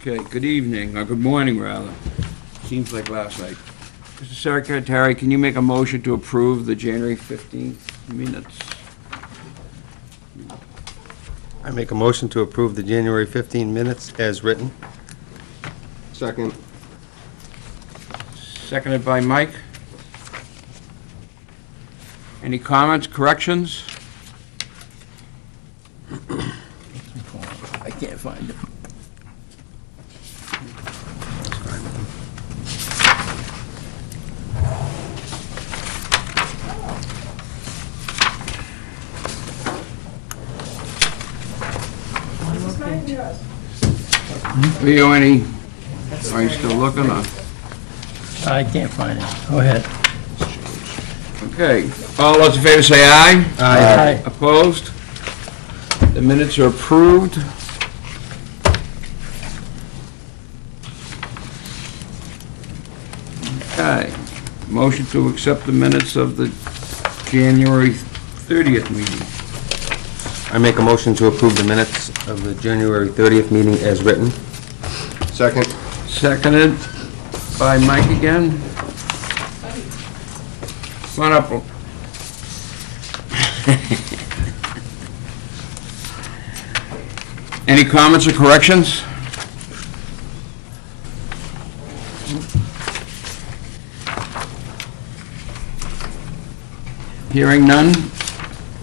Okay, good evening, or good morning, rather. Seems like last night. Mr. Secretary, can you make a motion to approve the January 15th minutes? I make a motion to approve the January 15 minutes as written. Second. Seconded by Mike. Any comments, corrections? I can't find it. Leo, are you still looking? Or? I can't find it. Go ahead. Okay. All those in favor say aye. Aye. Opposed? The minutes are approved. Okay. Motion to accept the minutes of the January 30th meeting. I make a motion to approve the minutes of the January 30th meeting as written. Second. Seconded by Mike again. Come on up. Any comments or corrections? Hearing none.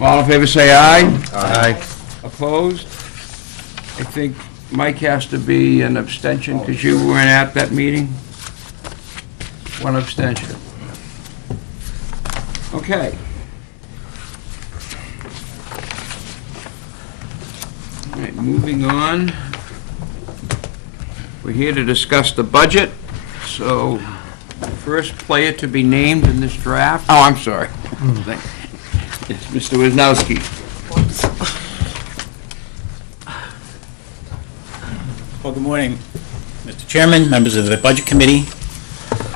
All in favor say aye. Aye. Opposed? I think Mike has to be an abstention because you weren't at that meeting. One abstention. Okay. All right, moving on. We're here to discuss the budget. So, first player to be named in this draft. Oh, I'm sorry. It's Mr. Wisnowski. Well, good morning, Mr. Chairman, members of the Budget Committee.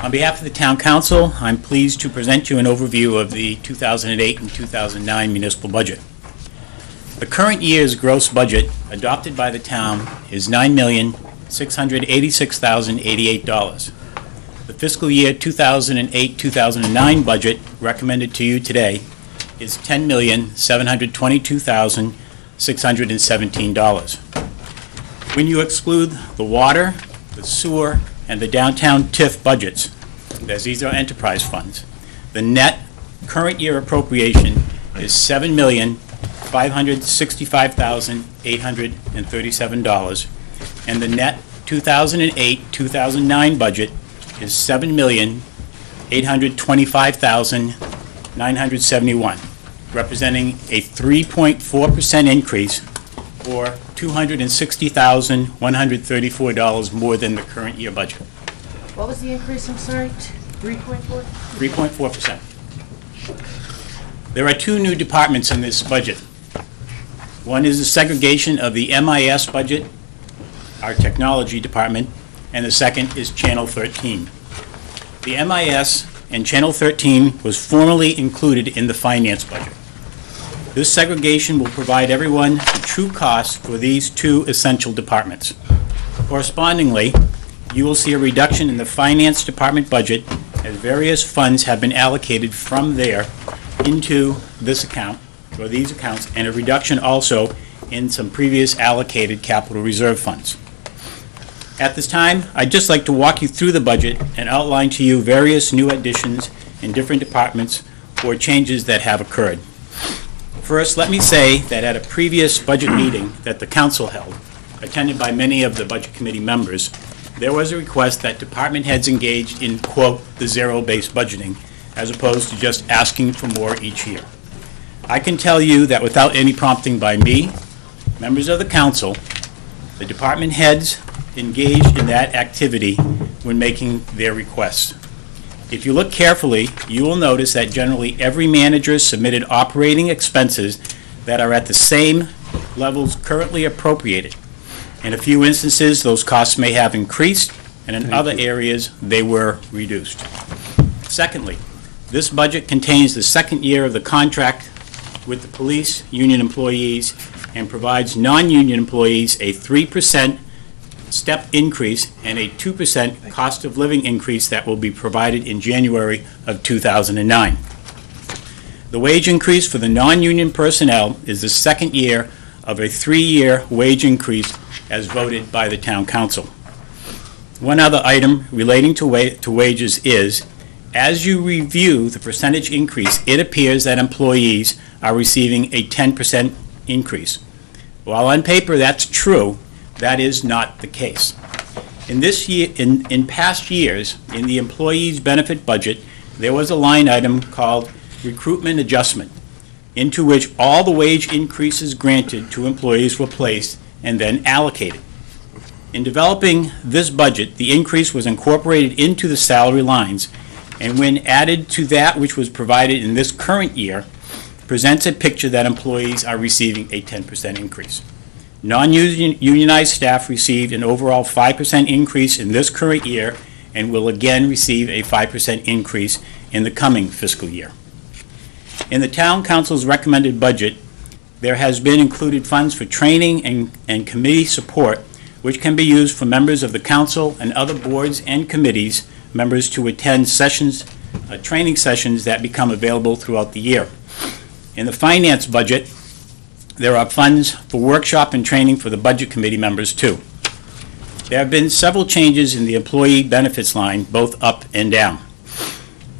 On behalf of the Town Council, I'm pleased to present you an overview of the 2008 and 2009 municipal budget. The current year's gross budget adopted by the town is $9,686,088. The fiscal year 2008-2009 budget recommended to you today is $10,722,617. When you exclude the water, the sewer, and the downtown TIF budgets, as these are enterprise funds, the net current year appropriation is $7,565,837, and the net 2008-2009 budget is $7,825,971, representing a 3.4% increase, or $260,134 more than the current year budget. What was the increase, I'm sorry? 3.4? 3.4%. There are two new departments in this budget. One is the segregation of the MIS budget, our technology department, and the second is Channel 13. The MIS and Channel 13 was formerly included in the finance budget. This segregation will provide everyone the true cost for these two essential departments. Correspondingly, you will see a reduction in the finance department budget as various funds have been allocated from there into this account, or these accounts, and a reduction also in some previous allocated capital reserve funds. At this time, I'd just like to walk you through the budget and outline to you various new additions in different departments or changes that have occurred. First, let me say that at a previous budget meeting that the council held, attended by many of the Budget Committee members, there was a request that department heads engaged in, quote, the zero-based budgeting, as opposed to just asking for more each year. I can tell you that without any prompting by me, members of the council, the department heads engaged in that activity when making their requests. If you look carefully, you will notice that generally every manager submitted operating expenses that are at the same levels currently appropriated. In a few instances, those costs may have increased, and in other areas, they were reduced. Secondly, this budget contains the second year of the contract with the police union employees and provides non-union employees a 3% step increase and a 2% cost of living increase that will be provided in January of 2009. The wage increase for the non-union personnel is the second year of a 3-year wage increase as voted by the Town Council. One other item relating to wages is, as you review the percentage increase, it appears that employees are receiving a 10% increase. While on paper that's true, that is not the case. In past years, in the employees' benefit budget, there was a line item called recruitment adjustment, into which all the wage increases granted to employees were placed and then allocated. In developing this budget, the increase was incorporated into the salary lines, and when added to that which was provided in this current year, presents a picture that employees are receiving a 10% increase. Non-unionized staff received an overall 5% increase in this current year and will again receive a 5% increase in the coming fiscal year. In the Town Council's recommended budget, there has been included funds for training and committee support, which can be used for members of the council and other boards and committees, members to attend sessions, training sessions that become available throughout the year. In the finance budget, there are funds for workshop and training for the budget committee members too. There have been several changes in the employee benefits line, both up and down.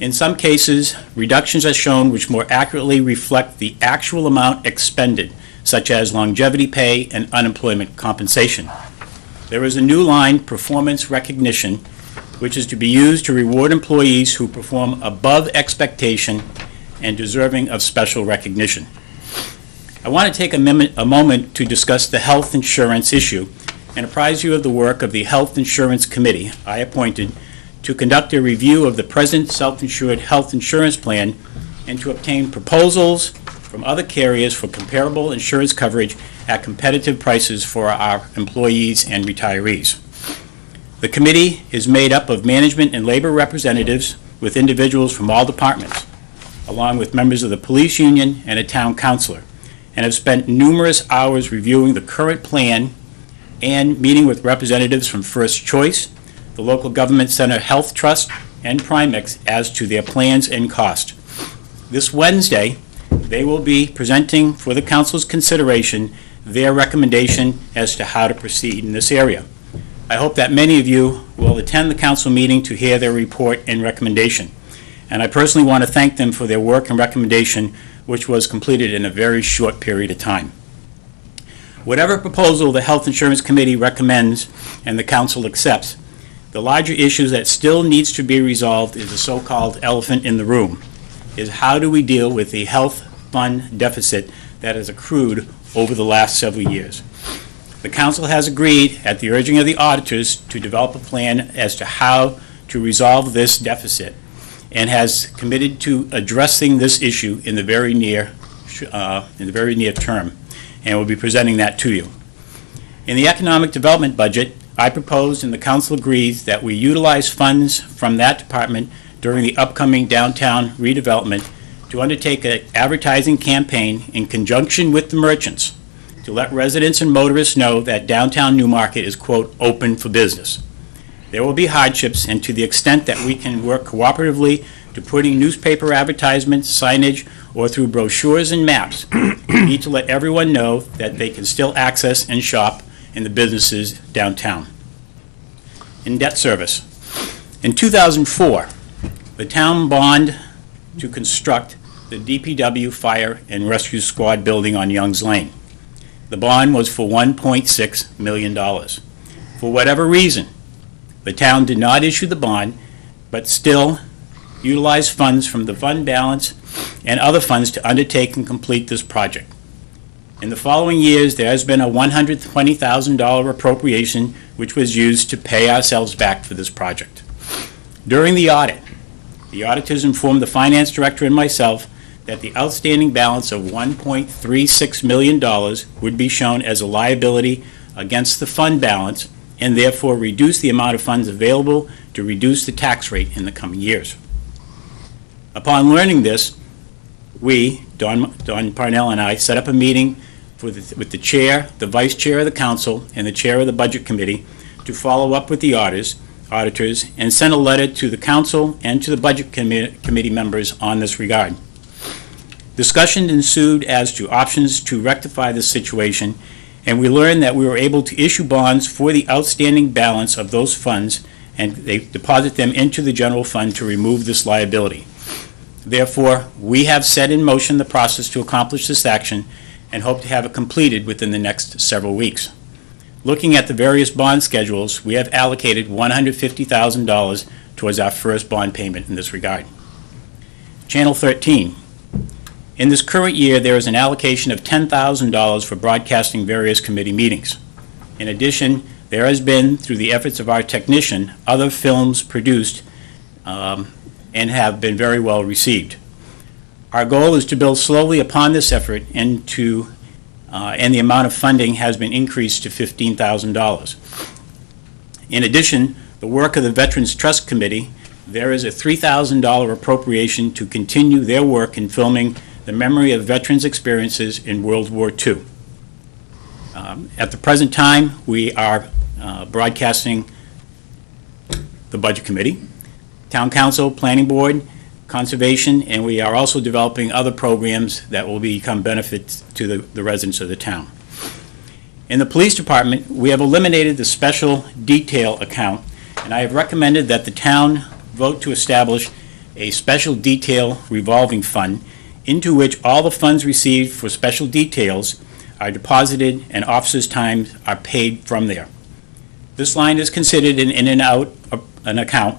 In some cases, reductions are shown which more accurately reflect the actual amount expended, such as longevity pay and unemployment compensation. There is a new line, performance recognition, which is to be used to reward employees who perform above expectation and deserving of special recognition. I want to take a moment to discuss the health insurance issue and apprise you of the work of the Health Insurance Committee I appointed to conduct a review of the present self-insured health insurance plan and to obtain proposals from other carriers for comparable insurance coverage at competitive prices for our employees and retirees. The committee is made up of management and labor representatives with individuals from all departments, along with members of the police union and a town councilor, and have spent numerous hours reviewing the current plan and meeting with representatives from First Choice, the Local Government Center Health Trust, and Primex as to their plans and cost. This Wednesday, they will be presenting for the council's consideration their recommendation as to how to proceed in this area. I hope that many of you will attend the council meeting to hear their report and recommendation. And I personally want to thank them for their work and recommendation, which was completed in a very short period of time. Whatever proposal the Health Insurance Committee recommends and the council accepts, the larger issue that still needs to be resolved is the so-called elephant in the room, is how do we deal with the health fund deficit that has accrued over the last several years. The council has agreed, at the urging of the auditors, to develop a plan as to how to resolve this deficit and has committed to addressing this issue in the very near term, and will be presenting that to you. In the economic development budget, I proposed and the council agrees that we utilize funds from that department during the upcoming downtown redevelopment to undertake an advertising campaign in conjunction with the merchants to let residents and motorists know that downtown Newmarket is, quote, open for business. There will be hardships, and to the extent that we can work cooperatively to putting newspaper advertisements, signage, or through brochures and maps, we need to let everyone know that they can still access and shop in the businesses downtown. In debt service. In 2004, the town bond to construct the DPW Fire and Rescue Squad building on Youngs Lane. The bond was for $1.6 million. For whatever reason, the town did not issue the bond, but still utilized funds from the fund balance and other funds to undertake and complete this project. In the following years, there has been a $120,000 appropriation which was used to pay ourselves back for this project. During the audit, the auditors informed the finance director and myself that the outstanding balance of $1.36 million would be shown as a liability against the fund balance and therefore reduce the amount of funds available to reduce the tax rate in the coming years. Upon learning this, we, Don Parnell and I, set up a meeting with the chair, the vice chair of the council, and the chair of the budget committee to follow up with the auditors, and sent a letter to the council and to the budget committee members on this regard. Discussion ensued as to options to rectify this situation, and we learned that we were able to issue bonds for the outstanding balance of those funds, and they deposit them into the general fund to remove this liability. Therefore, we have set in motion the process to accomplish this action and hope to have it completed within the next several weeks. Looking at the various bond schedules, we have allocated $150,000 towards our first bond payment in this regard. Channel 13. In this current year, there is an allocation of $10,000 for broadcasting various committee meetings. In addition, there has been, through the efforts of our technician, other films produced and have been very well received. Our goal is to build slowly upon this effort and the amount of funding has been increased to $15,000. In addition, the work of the Veterans Trust Committee, there is a $3,000 appropriation to continue their work in filming the memory of veterans' experiences in World War II. At the present time, we are broadcasting the Budget Committee, Town Council, Planning Board, Conservation, and we are also developing other programs that will become benefits to the residents of the town. In the Police Department, we have eliminated the special detail account, and I have recommended that the town vote to establish a special detail revolving fund into which all the funds received for special details are deposited and officers' time are paid from there. This line is considered an in and out an account,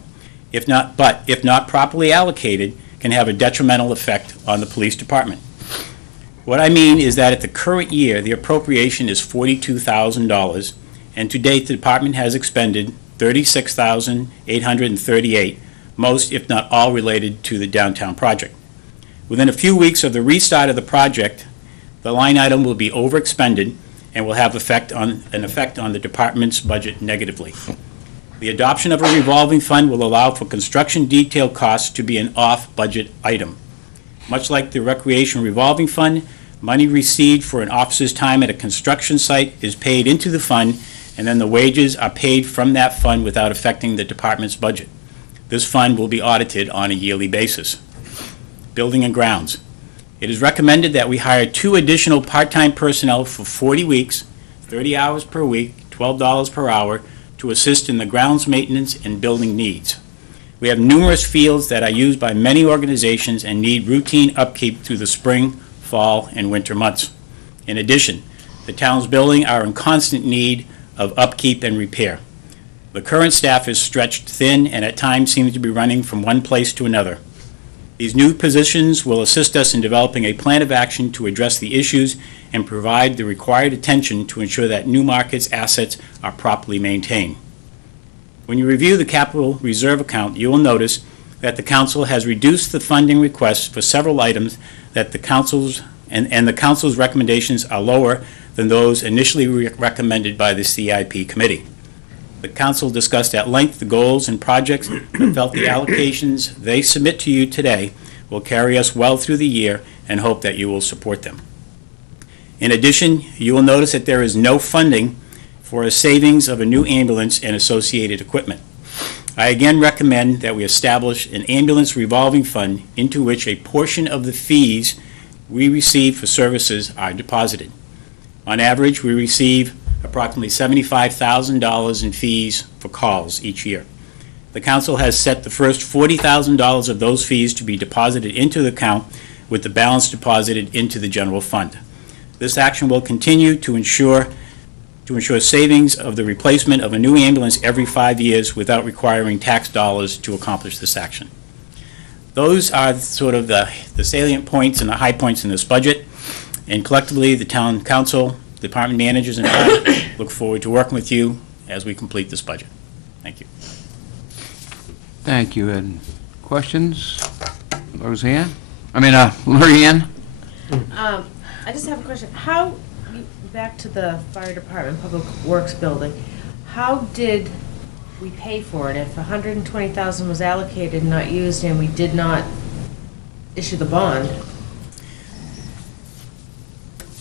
if not properly allocated, can have a detrimental effect on the police department. What I mean is that at the current year, the appropriation is $42,000, and to date, the department has expended $36,838, most, if not all, related to the downtown project. Within a few weeks of the restart of the project, the line item will be overexpended and will have an effect on the department's budget negatively. The adoption of a revolving fund will allow for construction detail costs to be an off-budget item. Much like the recreation revolving fund, money received for an officer's time at a construction site is paid into the fund, and then the wages are paid from that fund without affecting the department's budget. This fund will be audited on a yearly basis. Building and grounds. It is recommended that we hire 2 additional part-time personnel for 40 weeks, 30 hours per week, $12 per hour, to assist in the grounds maintenance and building needs. We have numerous fields that are used by many organizations and need routine upkeep through the spring, fall, and winter months. In addition, the town's buildings are in constant need of upkeep and repair. The current staff is stretched thin and at times seems to be running from one place to another. These new positions will assist us in developing a plan of action to address the issues and provide the required attention to ensure that Newmarket's assets are properly maintained. When you review the capital reserve account, you will notice that the council has reduced the funding requests for several items that the council's recommendations are lower than those initially recommended by the CIP committee. The council discussed at length the goals and projects and felt the allocations they submit to you today will carry us well through the year and hope that you will support them. In addition, you will notice that there is no funding for a savings of a new ambulance and associated equipment. I again recommend that we establish an ambulance revolving fund into which a portion of the fees we receive for services are deposited. On average, we receive approximately $75,000 in fees for calls each year. The council has set the first $40,000 of those fees to be deposited into the account, with the balance deposited into the general fund. This action will continue to ensure savings of the replacement of a new ambulance every 5 years without requiring tax dollars to accomplish this action. Those are sort of the salient points and the high points in this budget, and collectively the town council, department managers, and I look forward to working with you as we complete this budget. Thank you. Thank you, Ed. Questions? Lorianne? Lorianne? I just have a question. Back to the fire department, public works building, how did we pay for it if $120,000 was allocated and not used and we did not issue the bond?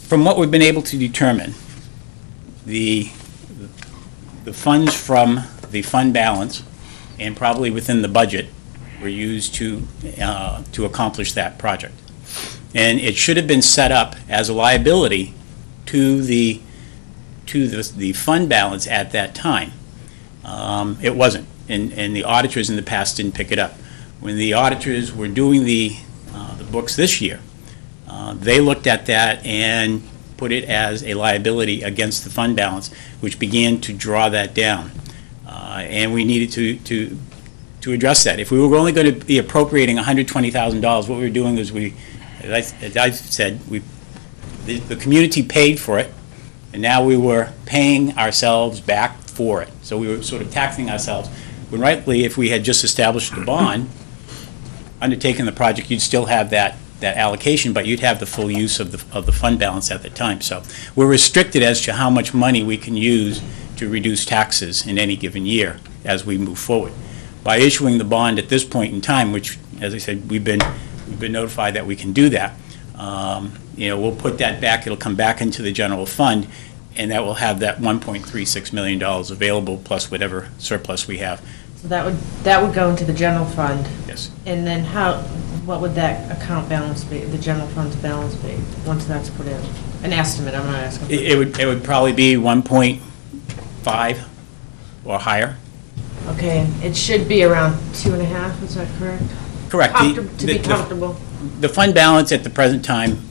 From what we've been able to determine, the the funds from the fund balance and probably within the budget were used to accomplish that project. And it should have been set up as a liability to the fund balance at that time. It wasn't, and the auditors in the past didn't pick it up. When the auditors were doing the books this year, they looked at that and put it as a liability against the fund balance, which began to draw that down. And we needed to address that. If we were only going to be appropriating $120,000, what we were doing is as I said, the community paid for it, and now we were paying ourselves back for it. So we were sort of taxing ourselves. When rightly, if we had just established a bond, undertaken the project, you'd still have that allocation, but you'd have the full use of the fund balance at the time. So we're restricted as to how much money we can use to reduce taxes in any given year as we move forward. By issuing the bond at this point in time, which, as I said, we've been notified that we can do that, we'll put that back. It'll come back into the general fund, and that will have that $1.36 million available plus whatever surplus we have. So that would go into the general fund? Yes. And then what would that account balance be, the general fund's balance be, once that's put in? An estimate, I'm not asking. It would probably be 1.5 or higher. Okay, it should be around 2.5, is that correct? Correct. To be comfortable. The fund balance at the present time,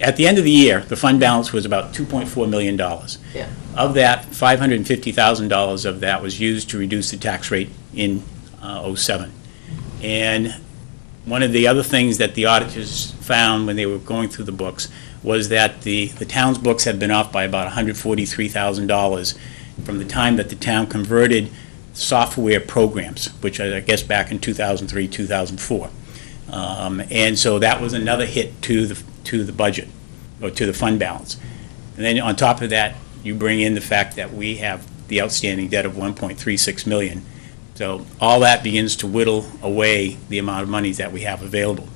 at the end of the year, the fund balance was about $2.4 million. Yeah. Of that, $550,000 of that was used to reduce the tax rate in '07. And one of the other things that the auditors found when they were going through the books was that the town's books had been off by about $143,000 from the time that the town converted software programs, which I guess back in 2003, 2004. And so that was another hit to the budget, or to the fund balance. And then on top of that, you bring in the fact that we have the outstanding debt of $1.36 million. So all that begins to whittle away the amount of money that we have available.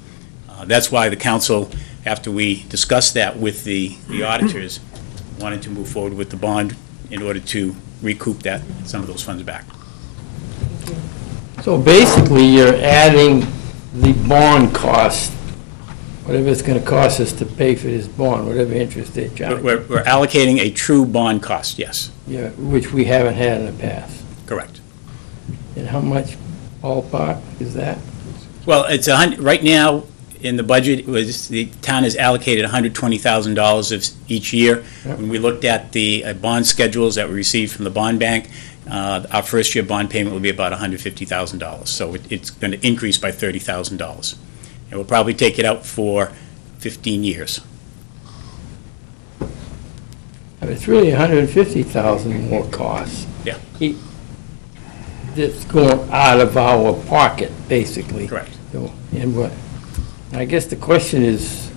That's why the council, after we discussed that with the auditors, wanted to move forward with the bond in order to recoup some of those funds back. So basically, you're adding the bond cost, whatever it's going to cost us to pay for this bond, whatever interest they're charging. We're allocating a true bond cost, yes. Yeah, which we haven't had in the past. Correct. And how much ballpark is that? Well, it's right now in the budget, the town has allocated $120,000 each year. Yep. When we looked at the bond schedules that we received from the bond bank, our first year bond payment will be about $150,000. So it's going to increase by $30,000. And we'll probably take it out for 15 years. It's really $150,000 more cost. Yeah. That's going out of our pocket, basically. Correct. So, and what, I guess the question is,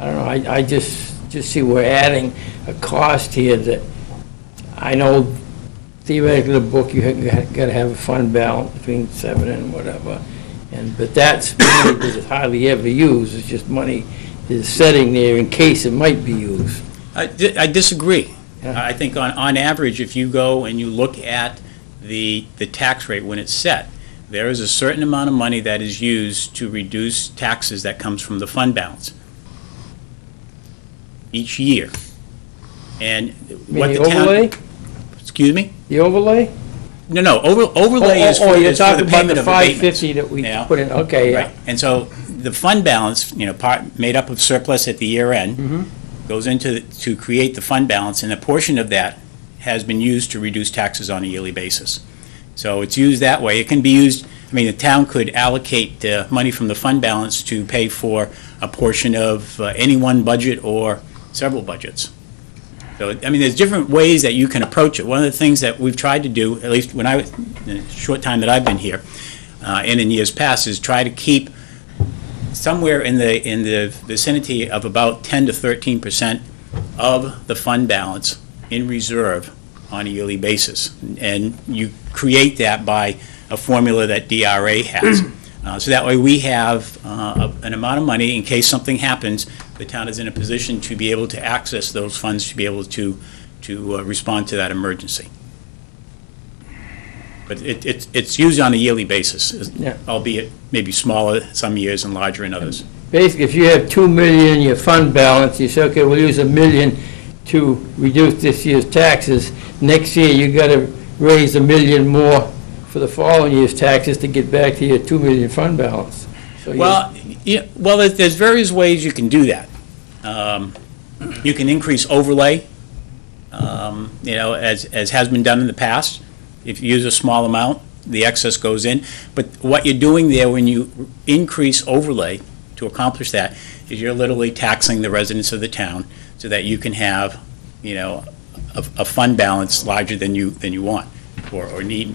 I don't know, I just see we're adding a cost here that, I know theoretically the book, you got to have a fund balance between 7 and whatever, but that's money that is hardly ever used. It's just money is sitting there in case it might be used. I disagree. Yeah. I think on average, if you go and you look at the tax rate when it's set, there is a certain amount of money that is used to reduce taxes that comes from the fund balance each year. And what The the town... overlay? Excuse me? The overlay? No, overlay is for you're is for talking the about payment the of abatements. $550 that we Yeah. put in, okay, yeah. Right, and so the fund balance, part made up of surplus at the year end, goes to create the fund balance, and a portion of that has been used to reduce taxes on a yearly basis. So it's used that way. It can be used, the town could allocate money from the fund balance to pay for a portion of any one budget or several budgets. So, there's different ways that you can approach it. One of the things that we've tried to do, at least in the short time that I've been here, and in years past, is try to keep somewhere in the vicinity of about 10 to 13% of the fund balance in reserve on a yearly basis. And you create that by a formula that DRA has. So that way we have an amount of money in case something happens. The town is in a position to be able to access those funds to be able to to respond to that emergency. But it's used on a yearly basis, Yeah. albeit maybe smaller some years and larger in others. Basically, if you have 2 million in your fund balance, you say, okay, we'll use 1 million to reduce this year's taxes. Next year, you gotta raise 1 million more for the following year's taxes to get back to your 2 million fund balance. So you- Well, yeah, well, there's various ways you can do that. You can increase overlay, as has been done in the past. If you use a small amount, the excess goes in. But what you're doing there when you increase overlay to accomplish that is you're literally taxing the residents of the town so that you can have, a fund balance larger than you want or need.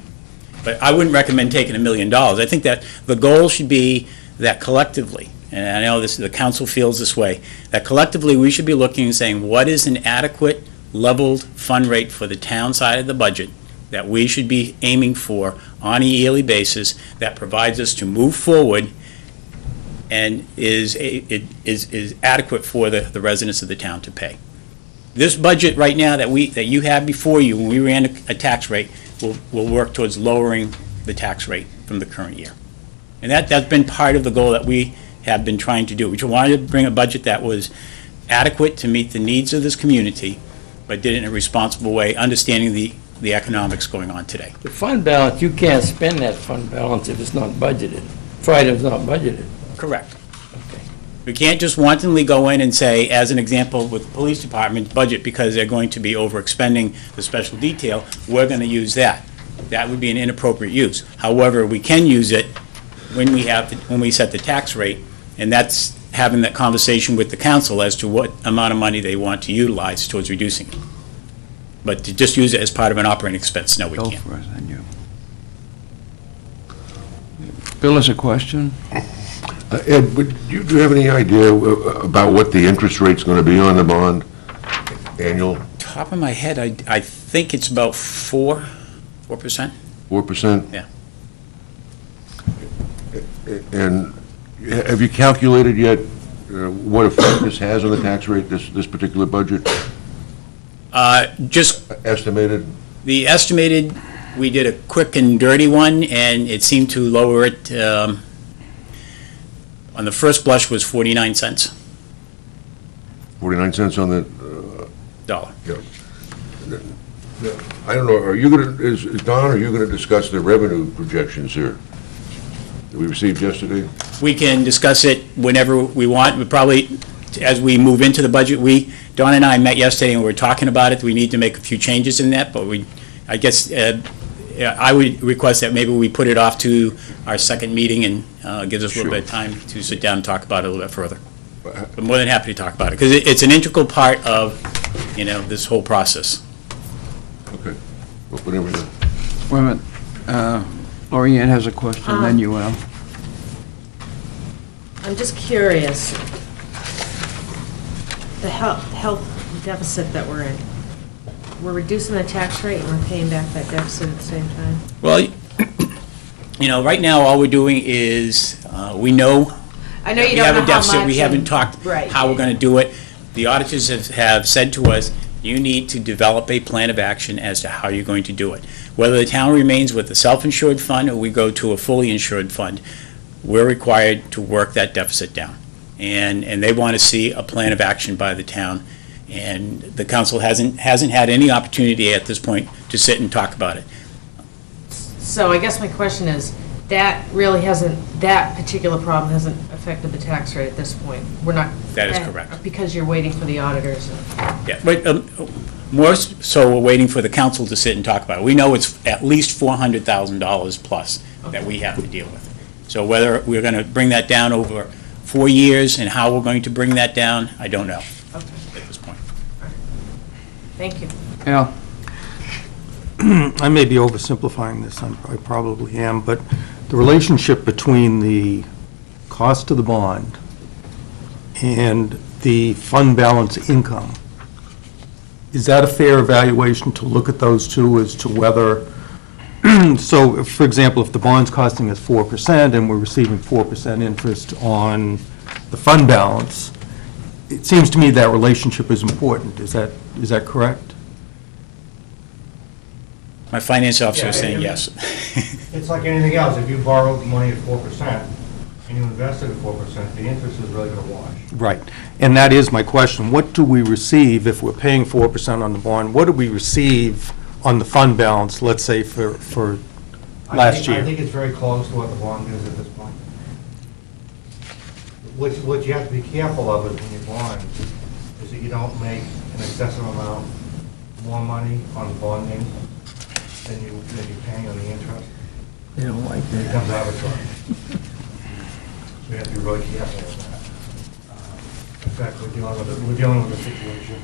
But I wouldn't recommend taking $1 million. I think that the goal should be that collectively, and I know the council feels this way, that collectively we should be looking and saying, what is an adequate leveled fund rate for the town side of the budget that we should be aiming for on a yearly basis that provides us to move forward and is adequate for the residents of the town to pay. This budget right now that you have before you, when we ran a tax rate, will work towards lowering the tax rate from the current year. And that's been part of the goal that we have been trying to do. We wanted to bring a budget that was adequate to meet the needs of this community, but did it in a responsible way, understanding the economics going on today. The fund balance, you can't spend that fund balance if it's not budgeted, for items not budgeted. Correct. Okay. We can't just wantonly go in and say, as an example with the police department budget, because they're going to be overexpending the special detail, we're going to use that. That would be an inappropriate use. However, we can use it when we set the tax rate, and that's having that conversation with the council as to what amount of money they want to utilize towards reducing it. But to just use it as part of an operating expense, no, we Go can't. for it, then you. Bill has a question? Ed, do you have any idea about what the interest rate's going to be on the bond, annual? Top of my head, I think it's about 4%. 4%? Yeah. And have you calculated yet what effect this has on the tax rate, this particular budget? Just Estimated? the estimated, we did a quick and dirty one, and it seemed to lower it, on the first blush was 49 cents 49 cents on the, dollar. yeah. I don't know, are you going to, is Don, are you going to discuss the revenue projections here that we received yesterday? We can discuss it whenever we want. We probably, as we move into the budget, Don and I met yesterday and we were talking about it. We need to make a few changes in that, but I guess, I would request that maybe we put it off to our second meeting and gives us a little bit of time to sit down and talk about it a little bit further. But more than happy to talk about it, because it's an integral part of, this whole process. Okay, well, whatever. Wait a minute. Lori Ann has a question, then you will. I'm just curious, the health deficit that we're in, we're reducing the tax rate and we're paying back that deficit at the same time? Well, right now, all we're doing is, we know I know that you we don't have know a how deficit. much. We haven't and- talked Right. how we're going to do it. The auditors have said to us, you need to develop a plan of action as to how you're going to do it. Whether the town remains with a self-insured fund or we go to a fully insured fund, we're required to work that deficit down. And they want to see a plan of action by the town. And the council hasn't had any opportunity at this point to sit and talk about it. So I guess my question is, that particular problem hasn't affected the tax rate at this point? We're not. That is correct. Because you're waiting for the auditors. Yeah, but more so, we're waiting for the council to sit and talk about it. We know it's at least $400,000 plus that we have to deal with. So whether we're going to bring that down over 4 years and how we're going to bring that down, I don't know Okay, at this point. thank you. Al? I may be oversimplifying this, I probably am, but the relationship between the cost of the bond and the fund balance income, is that a fair evaluation to look at those two as to whether, so, for example, if the bond's costing us 4% and we're receiving 4% interest on the fund balance, it seems to me that relationship is important. Is that correct? My finance officer Yeah, is saying it- yes. It's like anything else, if you borrowed money at 4% and you invested at 4%, the interest is really gonna wash. Right, and that is my question, what do we receive if we're paying 4% on the bond? What do we receive on the fund balance, let's say, for last year? I think it's very close to what the bond is at this point. What you have to be careful of is when you bond, is that you don't make an excessive amount more money on bonding than you're paying on the interest. They don't like It that. becomes arbitrage. So you have to be really careful of that. In fact, we're dealing with a situation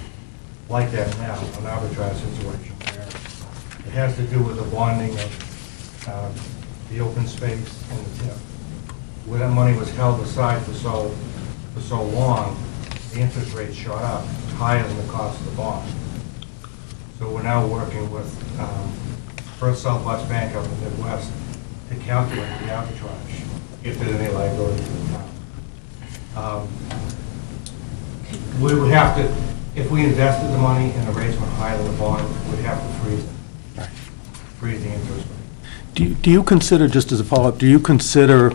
like that now, an arbitrage situation, where it has to do with the bonding of the open space and the tip. Where that money was held aside for so long, the interest rate shot up higher than the cost of the bond. So we're now working with First Southwest Bank of the Midwest to calculate the arbitrage, if there's any liability to the town. We would have to, if we invested the money and the rates were higher than the bond, we'd have to freeze it. Freeze the interest rate. Do you consider, just as a follow-up, do you consider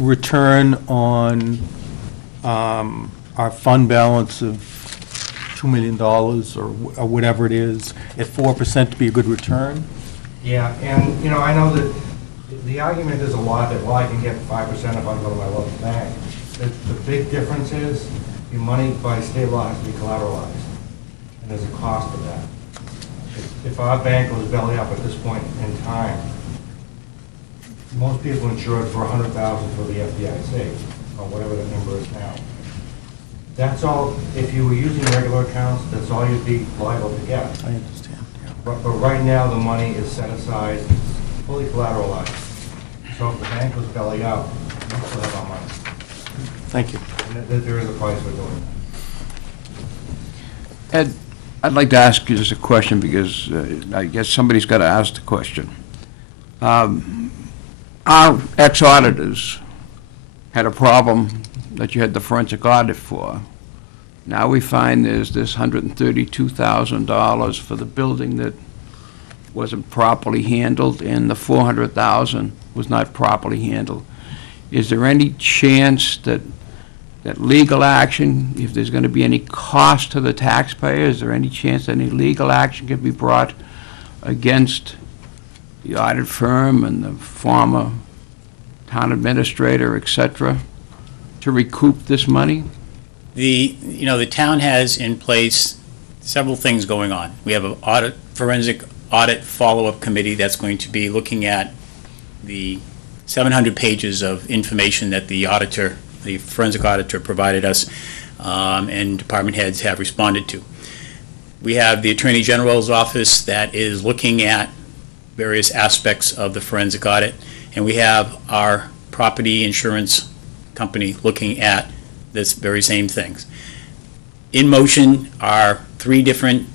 return on our fund balance of $2 million or whatever it is, at 4% to be a good return? Yeah, and, you know, I know that the argument is a lot that, well, I can get 5% if I go to my local bank. The big difference is, your money by state law has to be collateralized, and there's a cost to that. If our bank goes belly up at this point in time, most people insured for $100,000 for the FDIC, or whatever the number is now. That's all, if you were using regular accounts, that's all you'd be liable to get. I understand, yeah. But right now, the money is set aside, fully collateralized. So if the bank goes belly up, we still have our money. Thank you. And there is a price for doing that. Ed, I'd like to ask you just a question, because I guess somebody's got to ask the question. Our ex-auditors had a problem that you had the forensic audit for. Now we find there's this $132,000 for the building that wasn't properly handled, and the $400,000 was not properly handled. Is there any chance that legal action, if there's going to be any cost to the taxpayer, is there any chance any legal action can be brought against the audit firm and the former town administrator, et cetera, to recoup this money? The town has in place several things going on. We have a forensic audit follow-up committee that's going to be looking at the 700 pages of information that the forensic auditor provided us, and department heads have responded to. We have the Attorney General's office that is looking at various aspects of the forensic audit, and we have our property insurance company looking at this very same things. In motion are 3 different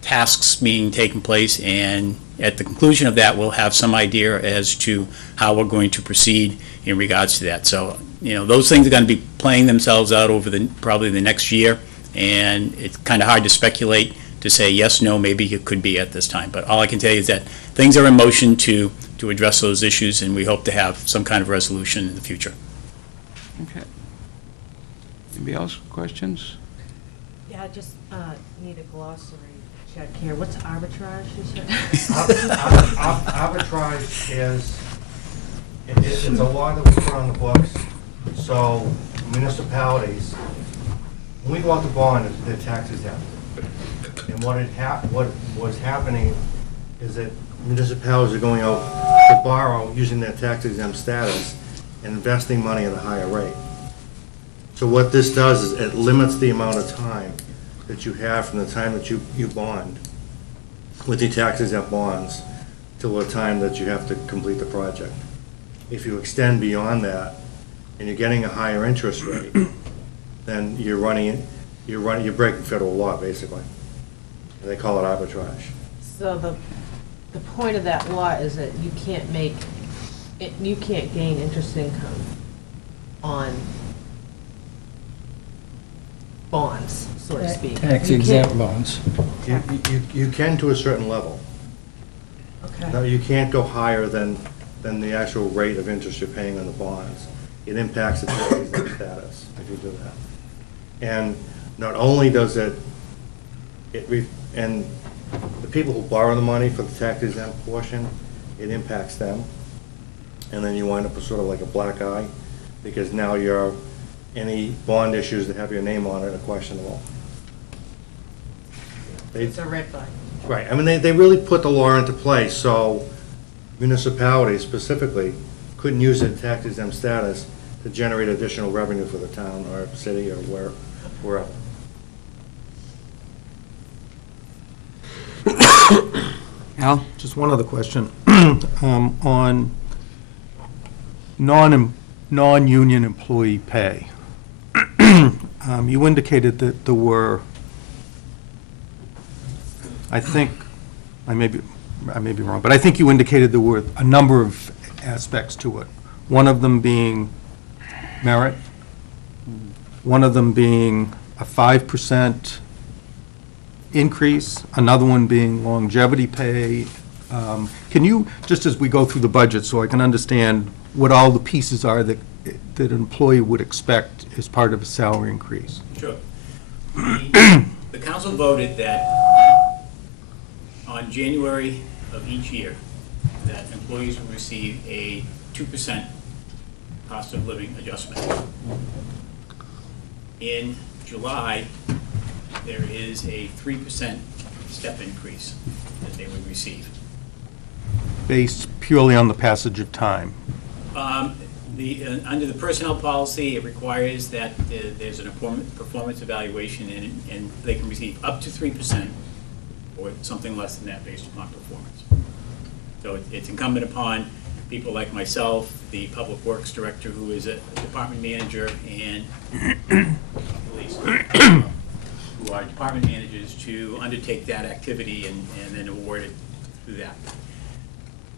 tasks being taken place, and at the conclusion of that, we'll have some idea as to how we're going to proceed in regards to that. So, those things are going to be playing themselves out over probably the next year, and it's kind of hard to speculate to say yes, no, maybe it could be at this time. But all I can tell you is that things are in motion to address those issues, and we hope to have some kind of resolution in the future. Okay. Anybody else, questions? Yeah, I just need a glossary check here. What's arbitrage, you said? Arbitrage is, it's a law that we put on the books, so municipalities, when we go out to bond, their tax exempt. And what was happening is that municipalities are going out to borrow using their tax exempt status and investing money at a higher rate. So what this does is it limits the amount of time that you have from the time that you bond with the tax exempt bonds till the time that you have to complete the project. If you extend beyond that and you're getting a higher interest rate, then you're breaking federal law, basically. They call it arbitrage. So the point of that law is that you can't gain interest income on bonds, so to speak. Tax You exempt can't- bonds. You can to a certain level. No, Okay. you can't go higher than the actual rate of interest you're paying on the bonds. It impacts the tax exempt status if you do that. And not only does and the people who borrow the money for the tax exempt portion, it impacts them. And then you wind up with sort of like a black eye, because now any bond issues that have your name on it are questionable. It's a red flag. Right, I mean, they really put the law into place, so municipalities specifically couldn't use their tax exempt status to generate additional revenue for the town or city or wherever. Al? Just one other question. On non-union employee pay. You indicated that there were, I think, I may be wrong, but I think you indicated there were a number of aspects to it. One of them being merit, one of them being a 5% increase, another one being longevity pay. Can you, just as we go through the budget, so I can understand what all the pieces are that an employee would expect as part of a salary increase? Sure. The council voted that on January of each year, that employees will receive a 2% cost of living adjustment. In July, there is a 3% step increase that they would receive. Based purely on the passage of time? Under the personnel policy, it requires that there's an performance evaluation, and they can receive up to 3% or something less than that based upon performance. So it's incumbent upon people like myself, the Public Works Director, who is a department manager, and police, who are department managers, to undertake that activity and then award it through that.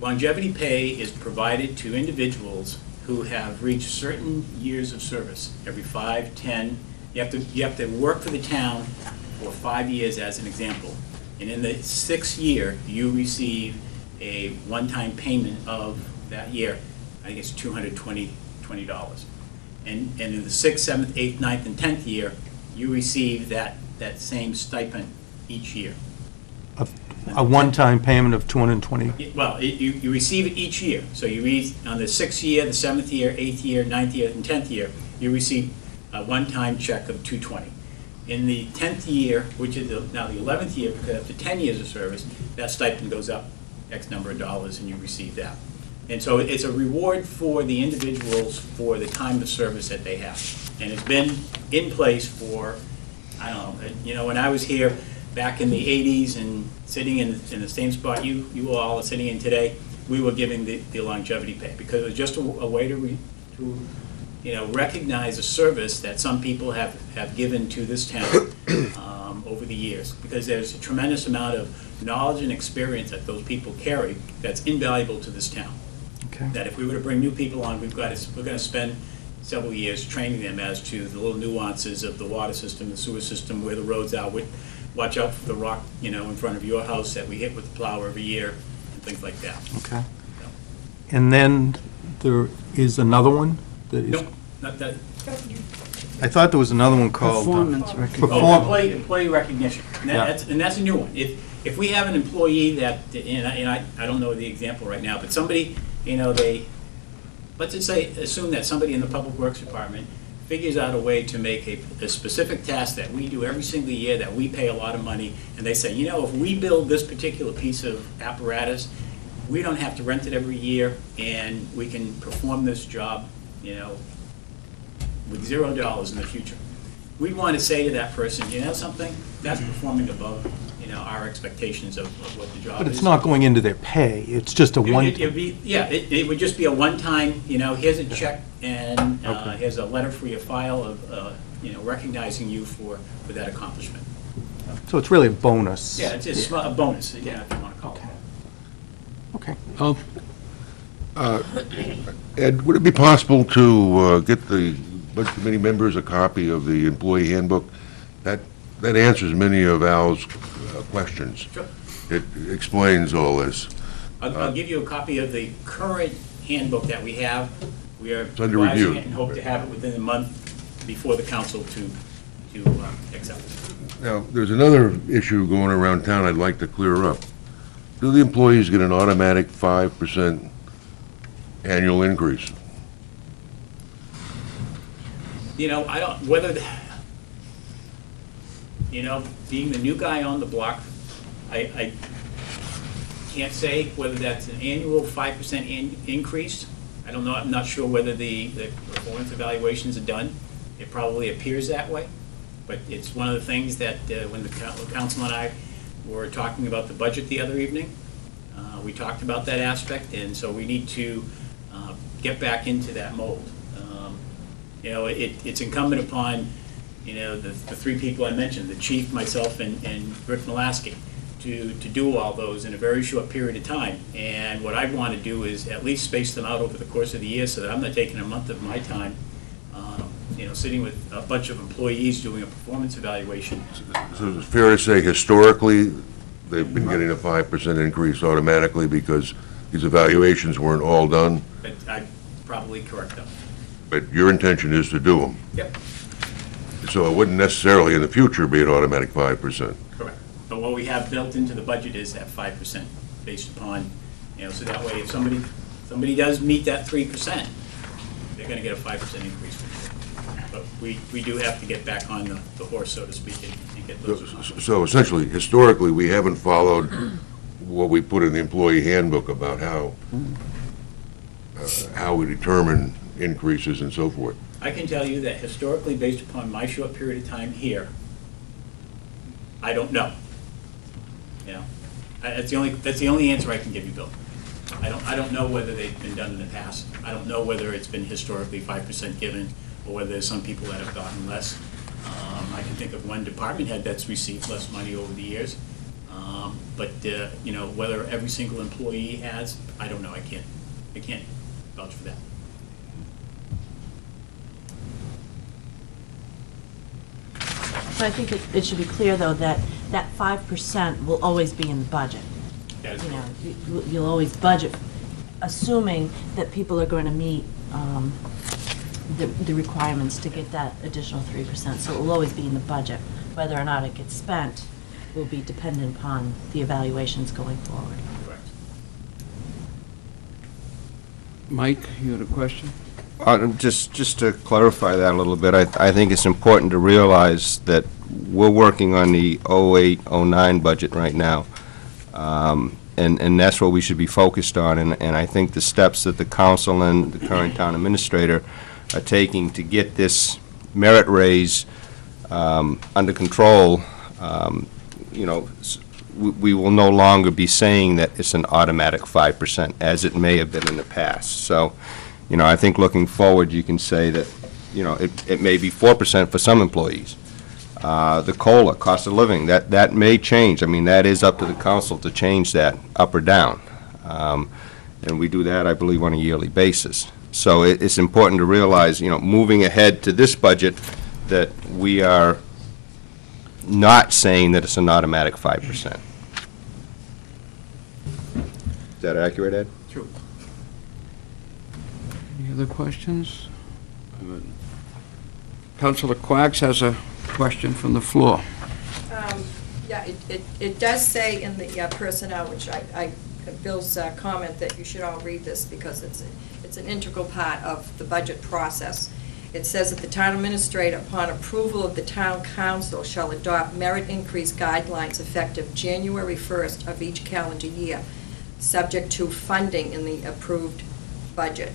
Longevity pay is provided to individuals who have reached certain years of service, every 5, 10. You have to work for the town for 5 years as an example. And in the 6th year, you receive a one-time payment of that year. I think it's $220. And in the 6th, 7th, 8th, 9th, and 10th year, you receive that same stipend each year. A one-time payment of $220? Well, you receive it each year. So you read on the 6th year, the 7th year, 8th year, 9th year, and 10th year, you receive a one-time check of $220. In the 10th year, which is now the 11th year, because after 10 years of service, that stipend goes up X number of dollars, and you receive that. And so it's a reward for the individuals for the time of service that they have. And it's been in place for, I don't know, when I was here back in the 80s and sitting in the same spot you all are sitting in today, we were giving the longevity pay, because it was just a way to recognize a service that some people have given to this town over the years, because there's a tremendous amount of knowledge and experience that those people carry that's invaluable to this town. Okay. That if we were to bring new people on, we're going to spend several years training them as to the little nuances of the water system, the sewer system, where the roads are. Watch out for the rock, in front of your house that we hit with the plow every year, and things like that. Okay. And then there is another one that is... Nope, not that. I thought there was another one called... Performance recognition. Oh, employee recognition. And Yeah. that's a new one. If we have an employee that, and I don't know the example right now, but somebody, let's just assume that somebody in the Public Works Department figures out a way to make a specific task that we do every single year, that we pay a lot of money, and they say, if we build this particular piece of apparatus, we don't have to rent it every year, and we can perform this job, with $0 in the future. We'd want to say to that person, something, that's performing above, our expectations of what the job is. But it's not going into their pay, it's just a one... It would just be a one-time, here's a check, and Okay. here's a letter for your file of, recognizing you for that accomplishment. So it's really a bonus? Yeah, it's a bonus, if you want to call it that. Okay. Oh, Ed, would it be possible to get the budget committee members a copy of the employee handbook? That answers many of Al's questions. Sure. It explains all this. I'll give you a copy of the current handbook that we have. We are under revising review. it and hope to have it within a month before the council to accept it. Now, there's another issue going around town I'd like to clear up. Do the employees get an automatic 5% annual increase? You know, I don't, being the new guy on the block, I can't say whether that's an annual 5% increase. I don't know, I'm not sure whether the performance evaluations are done. It probably appears that way, but it's one of the things that when the council and I were talking about the budget the other evening, we talked about that aspect, and so we need to get back into that mold. It's incumbent upon, the three people I mentioned, the chief, myself, and Rick Mulaski, to do all those in a very short period of time. And what I want to do is at least space them out over the course of the year so that I'm not taking a month of my time, sitting with a bunch of employees doing a performance evaluation. So it's fair to say historically, they've been getting a 5% increase automatically because these evaluations weren't all done, But I'm probably correct them. but your intention is to do them. Yep, So it wouldn't necessarily in the future be an automatic 5%. correct. But what we have built into the budget is that 5% based upon, so that way if somebody does meet that 3%, they're gonna get a 5% increase. But we do have to get back on the horse, so to speak, and get those. So essentially, historically, we haven't followed what we put in the employee handbook about how we determine increases and so forth. I can tell you that historically, based upon my short period of time here, I don't know. That's the only answer I can give you, Bill. I don't know whether they've been done in the past. I don't know whether it's been historically 5% given, or whether there's some people that have gotten less. I can think of one department head that's received less money over the years. But whether every single employee has, I don't know. I can't vouch for that. So I think it should be clear, though, that 5% will always be in the budget. That is You'll always budget, assuming that people are going to meet the requirements to get that additional 3%. So it will always be in the budget. Whether or not it gets spent will be dependent upon the evaluations going forward. correct. Mike, you had a question? Just to clarify that a little bit, I think it's important to realize that we're working on the 08-09 budget right now. And that's what we should be focused on. And I think the steps that the council and the current town administrator are taking to get this merit raise under control, we will no longer be saying that it's an automatic 5%, as it may have been in the past. So, I think looking forward, you can say that, it may be 4% for some employees. The COLA, cost of living, that may change. I mean, that is up to the council to change that up or down. And we do that, I believe, on a yearly basis. So it's important to realize, moving ahead to this budget, that we are not saying that it's an automatic 5%. Is that accurate, Ed? True. Any other questions? Councilor Quax has a question from the floor. Yeah, it does say in the personnel, which Bill's comment that you should all read this because it's an integral part of the budget process. It says that the town administrator, upon approval of the town council, shall adopt merit increase guidelines effective January 1st of each calendar year, subject to funding in the approved budget.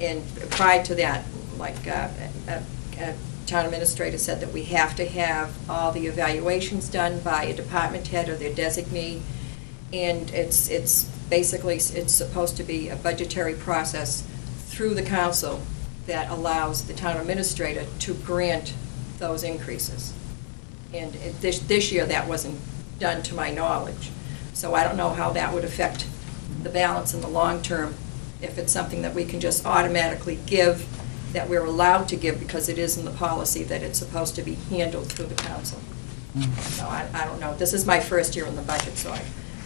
And prior to that, like town administrator said, that we have to have all the evaluations done by a department head or their designee, and it's basically, it's supposed to be a budgetary process through the council that allows the town administrator to grant those increases. And this year, that wasn't done to my knowledge. So I don't know how that would affect the balance in the long term, if it's something that we can just automatically give, that we're allowed to give because it is in the policy that it's supposed to be handled through the council. So I don't know. This is my first year in the budget, so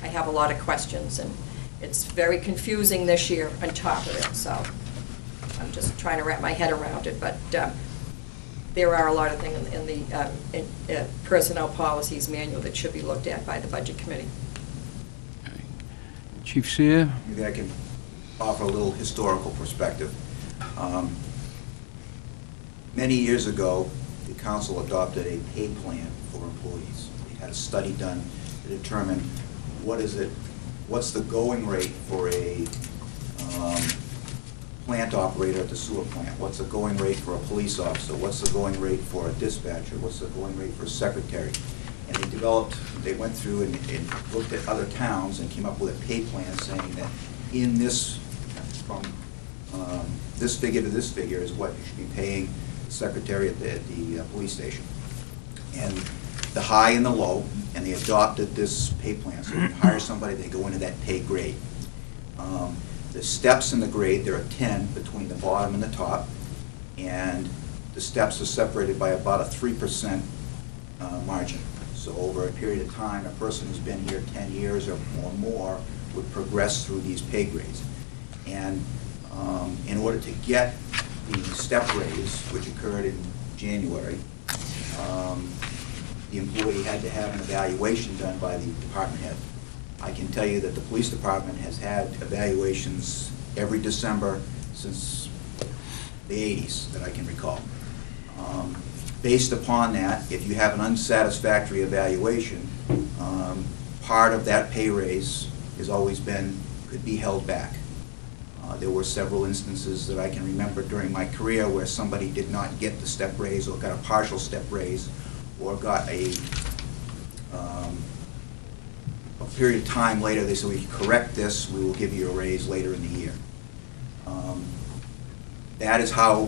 I have a lot of questions. it's very confusing this year on top of it, so I'm just trying to wrap my head around it, but there are a lot of things in the personnel policies manual that should be looked at by the Budget Committee. Chief Seer? Maybe I can offer a little historical perspective. Many years ago, the council adopted a pay plan for employees. We had a study done to determine what's the going rate for a plant operator at the sewer plant? What's the going rate for a police officer? What's the going rate for a dispatcher? What's the going rate for a secretary? And they went through and looked at other towns and came up with a pay plan saying that in this, from this figure to this figure is what you should be paying the secretary at the police station. And the high and the low, and they adopted this pay plan. So when you hire somebody, they go into that pay grade. The steps in the grade, there are 10 between the bottom and the top, and the steps are separated by about a 3% margin. So over a period of time, a person who's been here 10 years or more would progress through these pay grades. And in order to get the step raise, which occurred in January, the employee had to have an evaluation done by the department head. I can tell you that the police department has had evaluations every December since the 80s that I can recall. Based upon that, if you have an unsatisfactory evaluation, part of that pay raise has always been, could be held back. There were several instances that I can remember during my career where somebody did not get the step raise or got a partial step raise or got a period of time later, they said, we can correct this, we will give you a raise later in the year. That is how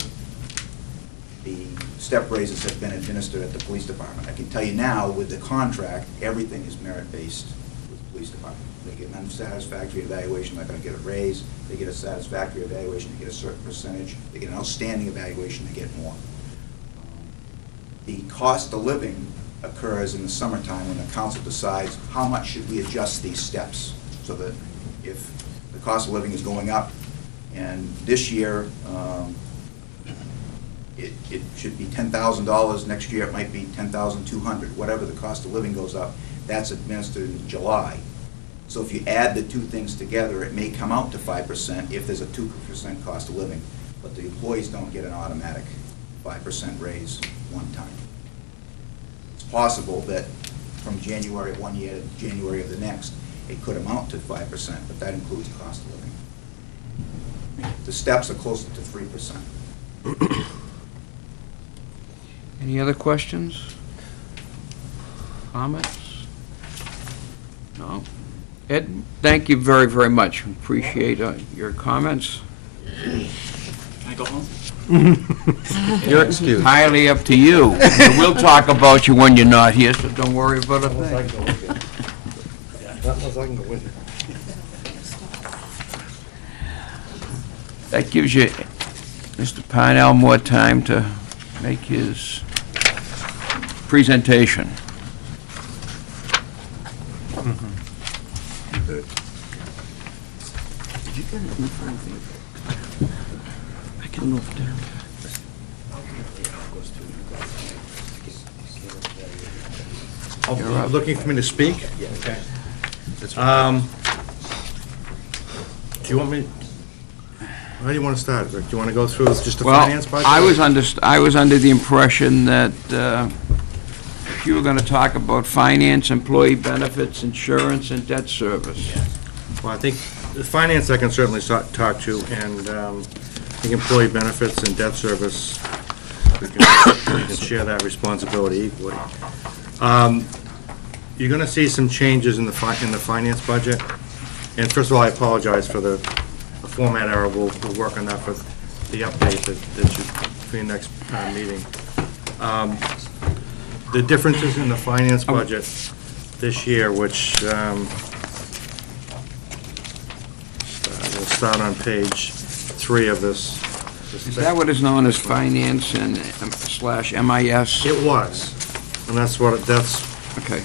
the step raises have been administered at the police department. I can tell you now, with the contract, everything is merit-based with the police department. They get an unsatisfactory evaluation, they're going to get a raise. They get a satisfactory evaluation, they get a certain percentage. They get an outstanding evaluation, they get more. The cost of living occurs in the summertime when the council decides how much should we adjust these steps, so that if the cost of living is going up, and this year it should be $10,000, next year it might be $10,200, whatever the cost of living goes up, that's administered in July. So if you add the two things together, it may come out to 5% if there's a 2% cost of living, but the employees don't get an automatic 5% raise one time. It's possible that from January of one year to January of the next, it could amount to 5%, but that includes cost of living. The steps are closer to 3%. Any other questions? Comments? No? Ed, thank you very, very much. Appreciate your comments. Can I go home? You're excused. Entirely up to you. And we'll talk about you when you're not here, so don't worry about a thing. That gives you, Mr. Parnell, more time to make his presentation. I can move down. You're up. Looking for me to speak? Okay. Do you want me, how do you want to start, Rick? Do you want to go through just the finance budget? Well, I was under the impression that if you were going to talk about finance, employee benefits, insurance, and debt service. Well, I think the finance I can certainly talk to, and I think employee benefits and debt service, we can share that responsibility equally. You're going to see some changes in the finance budget. And first of all, I apologize for the format error. We'll work on that for the update that you, for your next meeting. The differences in the finance budget this year, which we'll start on page 3 of this. Is that what is known as finance and slash MIS? It was, and that's. Okay.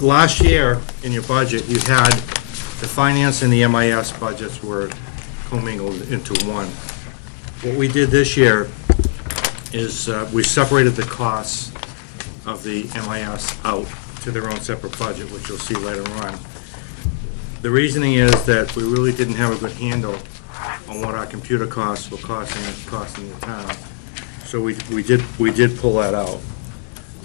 Last year, in your budget, you had the finance and the MIS budgets were commingled into one. What we did this year is we separated the costs of the MIS out to their own separate budget, which you'll see later on. The reasoning is that we really didn't have a good handle on what our computer costs were costing the town. So we did pull that out.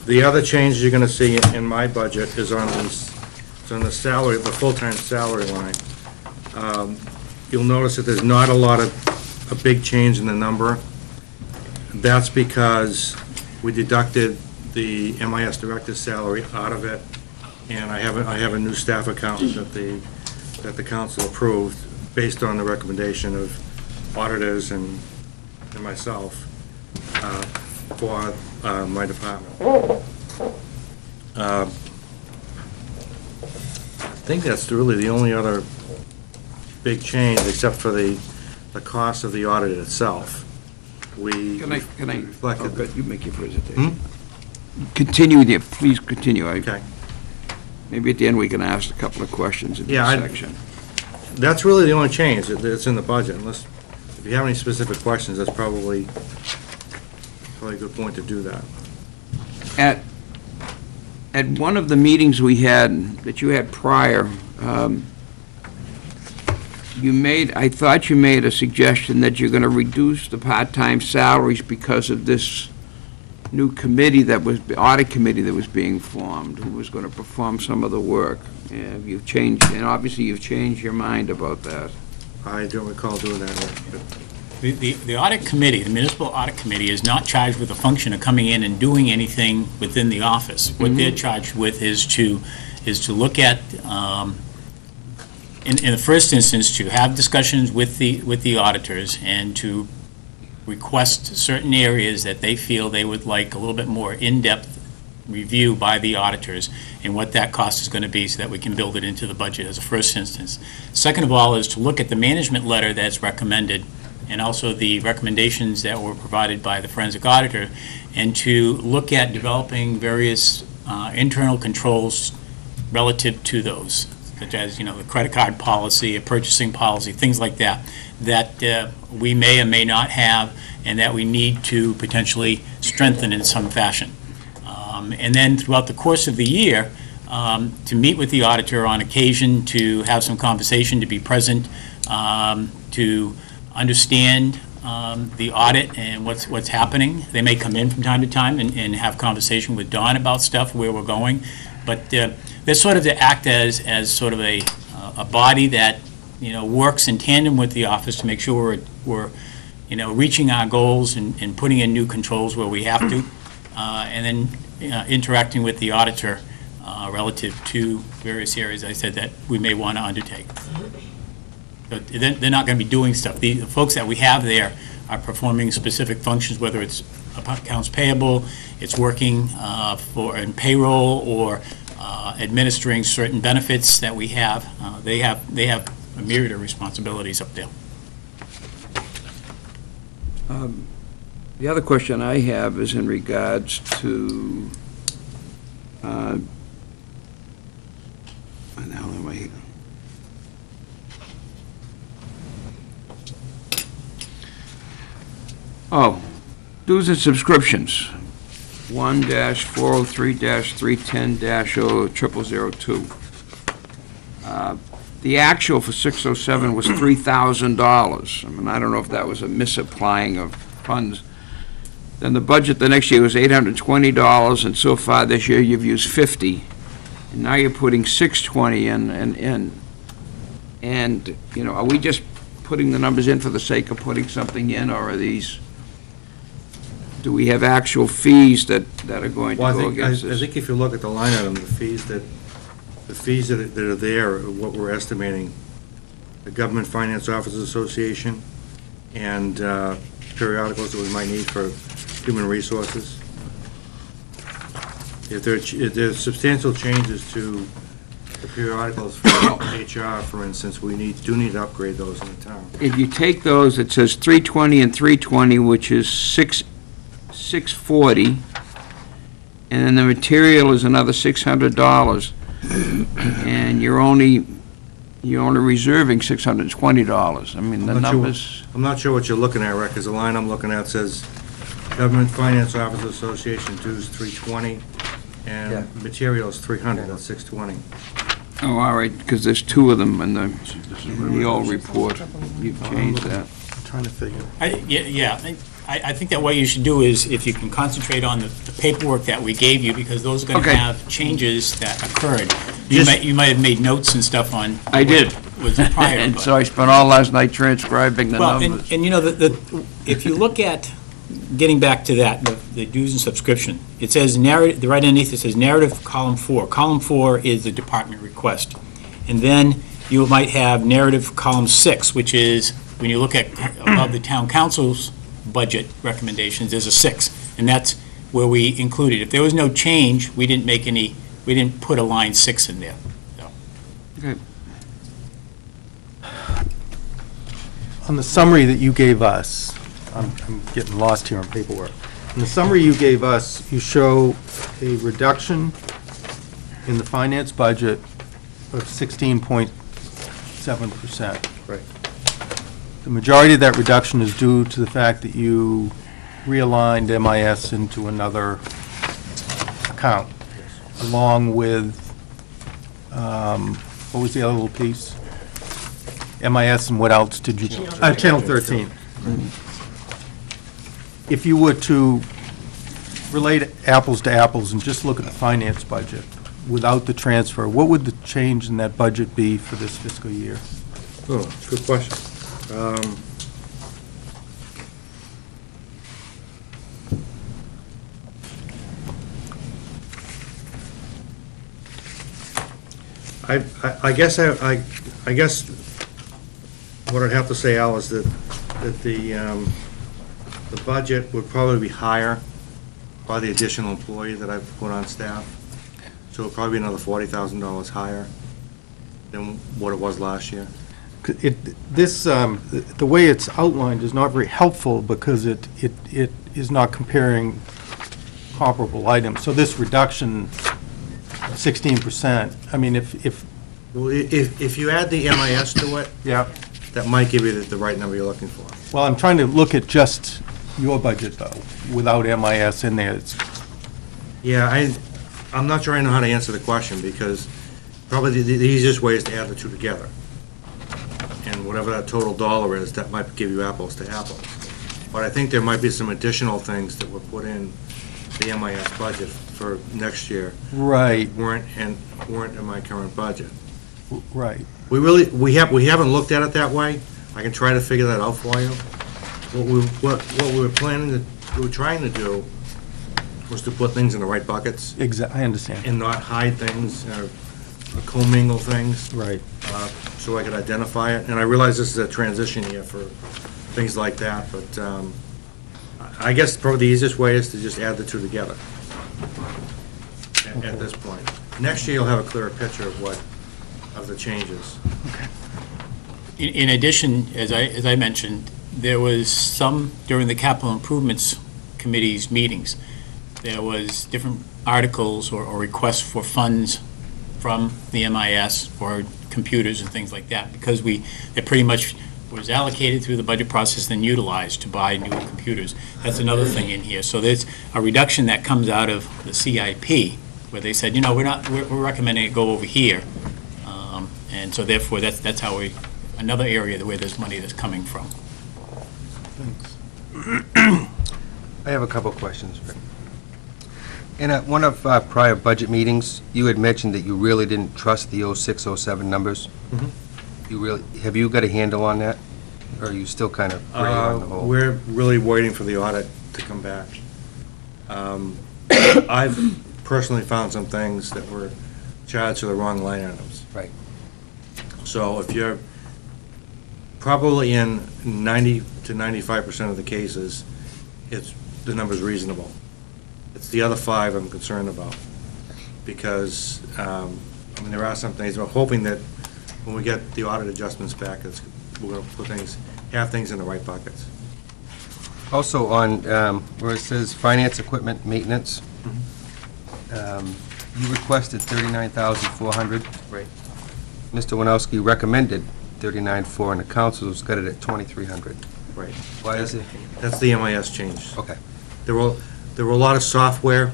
The other changes you're gonna see in my budget is on this, it's on the salary, the full-time salary line. You'll notice that there's not a big change in the number. That's because we deducted the MIS director's salary out of it, and I have a new staff accountant that the council approved based on the recommendation of auditors and myself for my department. I think that's really the only other big change, except for the cost of the audit itself. Can I, reflected- oh, good, you make your presentation. Continue with your, please continue. Okay. Maybe at the end, we can ask a couple of questions in this Yeah, section. That's really the only change that's in the budget, unless, if you have any specific questions, that's probably a good point to do that. At one of the meetings we had, that you had prior, I thought you made a suggestion that you're gonna reduce the part-time salaries because of this new committee the audit committee that was being formed, who was gonna perform some of the work. And you've changed, and obviously you've changed your mind about that. I don't recall doing that. The audit committee, the municipal audit committee, is not charged with the function of coming in and doing anything within the office. What they're charged with is to look at, in the first instance, to have discussions with the auditors and to request certain areas that they feel they would like a little bit more in-depth review by the auditors and what that cost is going to be so that we can build it into the budget as a first instance. Second of all is to look at the management letter that's recommended and also the recommendations that were provided by the forensic auditor, and to look at developing various internal controls relative to those, such as, the credit card policy, a purchasing policy, things like that, that we may or may not have and that we need to potentially strengthen in some fashion. And then throughout the course of the year, to meet with the auditor on occasion, to have some conversation, to be present, to understand the audit and what's happening. They may come in from time to time and have conversation with Don about stuff, where we're going. But they're sort of to act as sort of a body that, works in tandem with the office to make sure we're reaching our goals and putting in new controls where we have to, and then interacting with the auditor relative to various areas, I said, that we may want to undertake. But they're not going to be doing stuff. The folks that we have there are performing specific functions, whether it's accounts payable, it's working in payroll, or administering certain benefits that we have. They have a myriad of responsibilities up there. The other question I have is in regards to, what the hell am I? Oh, dues and subscriptions, 1-403-310-0002. The actual for 607 was $3,000. I mean, I don't know if that was a misapplying of funds. Then the budget the next year was $820, and so far this year you've used $50. And now you're putting $620 in, and, are we just putting the numbers in for the sake of putting something in, or are these, do we have actual fees that are going to go against this? I think if you look at the line item, the fees that are there are what we're estimating. The Government Finance Officers Association and periodicals that we might need for human resources. If there's substantial changes to the periodicals for HR, for instance, we do need to upgrade those in the town. If you take those, it says 320 and 320, which is $640, and then the material is another $600, and you're only you're only reserving $620. I mean, the I'm not sure- numbers, I'm not sure what you're looking at, Rick, because the line I'm looking at says Government Finance Officers Association dues $320, Yeah. and materials $300, that's $620. oh, all right, because there's two of them in the old report. You've changed that. I'm trying to figure. I think that what you should do is, if you can concentrate on the paperwork that we gave you, because those are going to Okay. have changes that occurred. Just- You might have made notes and stuff on. I did. Was prior. And but- so I spent all last night transcribing the Well, numbers. and you know, if you look at, getting back to that, the dues and subscription, it says narrative, right underneath it says narrative column 4. Column 4 is the department request. And then you might have narrative column 6, which is, when you look at above the town council's budget recommendations, there's a 6. And that's where we included. If there was no change, we didn't put a line 6 in there. So, Okay. On the summary that you gave us, I'm getting lost here in paperwork. In the summary you gave us, you show a reduction in the finance budget of 16.7%. Right. The majority of that reduction is due to the fact that you realigned MIS into another account, along with, what was the other little piece? MIS, and what else did you? Channel 13. If you were to relate apples to apples and just look at the finance budget without the transfer, what would the change in that budget be for this fiscal year? Oh, good question. I guess what I'd have to say, Al, is that the budget would probably be higher by the additional employee that I've put on staff. So it'll probably be another $40,000 higher than what it was last year. The way it's outlined is not very helpful because it is not comparing comparable items. So this reduction, 16%, I mean, if. Well, if you add the MIS to it, Yeah. that might give you the right number you're looking for. Well, I'm trying to look at just your budget, though, without MIS in there. Yeah, I'm not sure I know how to answer the question, because probably the easiest way is to add the two together. And whatever that total dollar is, that might give you apples to apples. But I think there might be some additional things that were put in the MIS budget for next year. Right, Weren't in my current budget. right. We haven't looked at it that way. I can try to figure that out for you. What we were trying to do was to put things in the right buckets I understand. and not hide things or commingle things. Right. So I could identify it. And I realize this is a transition year for things like that, but I guess probably the easiest way is to just add the two together at this point. Next year, you'll have a clearer picture of the changes. In addition, as I mentioned, there was some, during the capital improvements committee's meetings, there was different articles or requests for funds from the MIS for computers and things like that, because it pretty much was allocated through the budget process, then utilized to buy new computers. That's another thing in here. So there's a reduction that comes out of the CIP, where they said, we're recommending it go over here. And so therefore, that's how another area where there's money that's coming from. I have a couple questions, Rick. In one of our prior budget meetings, you had mentioned that you really didn't trust the 06, 07 numbers. Have you got a handle on that? Or are you still kind of gray on the whole? We're really waiting for the audit to come back. I've personally found some things that were charged to the wrong line items. Right. So if you're probably in 90 to 95% of the cases, the number's reasonable. It's the other 5 I'm concerned about, because, there are some things, we're hoping that when we get the audit adjustments back, we're gonna have things in the right buckets. Also on, where it says finance equipment maintenance, you requested $39,400. Right. Mr. Winowski recommended 39.4, and the council's got it at 2,300. Right. Why is it? That's the MIS change. Okay. There were a lot of software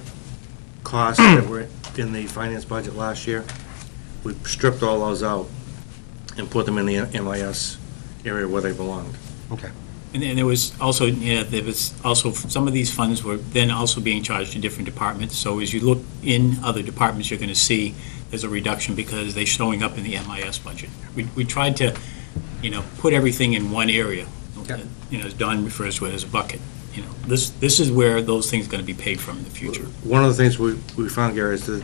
costs that were in the finance budget last year. We stripped all those out and put them in the MIS area where they belonged. Okay. And there was also, some of these funds were then also being charged to different departments. So as you look in other departments, you're going to see there's a reduction because they're showing up in the MIS budget. We tried to, put everything in one area. Yeah. As Don refers to it as a bucket. This is where those things are going to be paid from in the future. One of the things we found, Gary, is that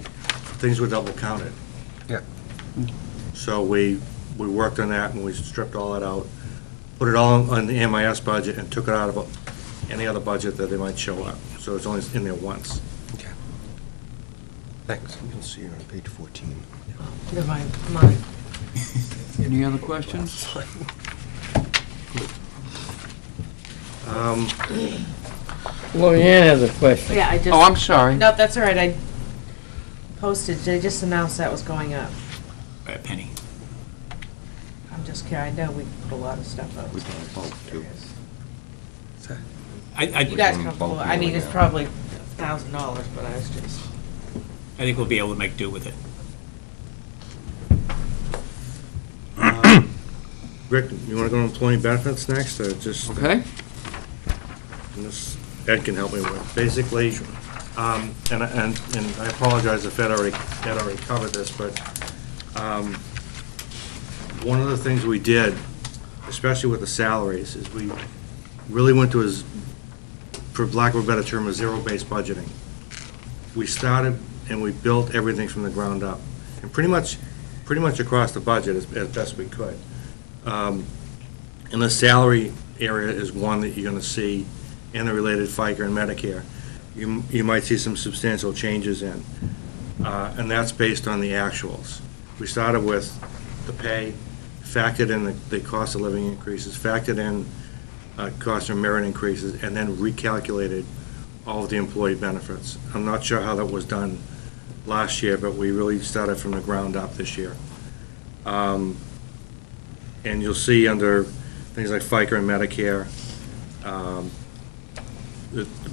things were double counted. Yeah. So we worked on that, and we stripped all that out, put it all on the MIS budget, and took it out of any other budget that they might show up. So it's only in there once. Okay. Thanks. You can see it on page 14. Never mind, mine. Any other questions? Lorianne has a question. Yeah, I just. Oh, I'm sorry. No, that's all right, I posted, they just announced that was going up. By a penny. I'm just kidding, I know we put a lot of stuff out. We can both, too. You guys From come bulk forward, I mean, mailing it's out. probably $1,000, but I was just. I think we'll be able to make do with it. Rick, you want to go to employee benefits next, or just? Okay. And this, Ed can help me with. Basically, and I apologize if Ed already covered this, but one of the things we did, especially with the salaries, is we really went to, for lack of a better term, a zero-based budgeting. We started and we built everything from the ground up, and pretty much across the budget as best we could. And the salary area is one that you're gonna see, and the related FICA and Medicare. You might see some substantial changes in, and that's based on the actuals. We started with the pay, factored in the cost of living increases, factored in cost of merit increases, and then recalculated all of the employee benefits. I'm not sure how that was done last year, but we really started from the ground up this year. And you'll see under things like FICA and Medicare,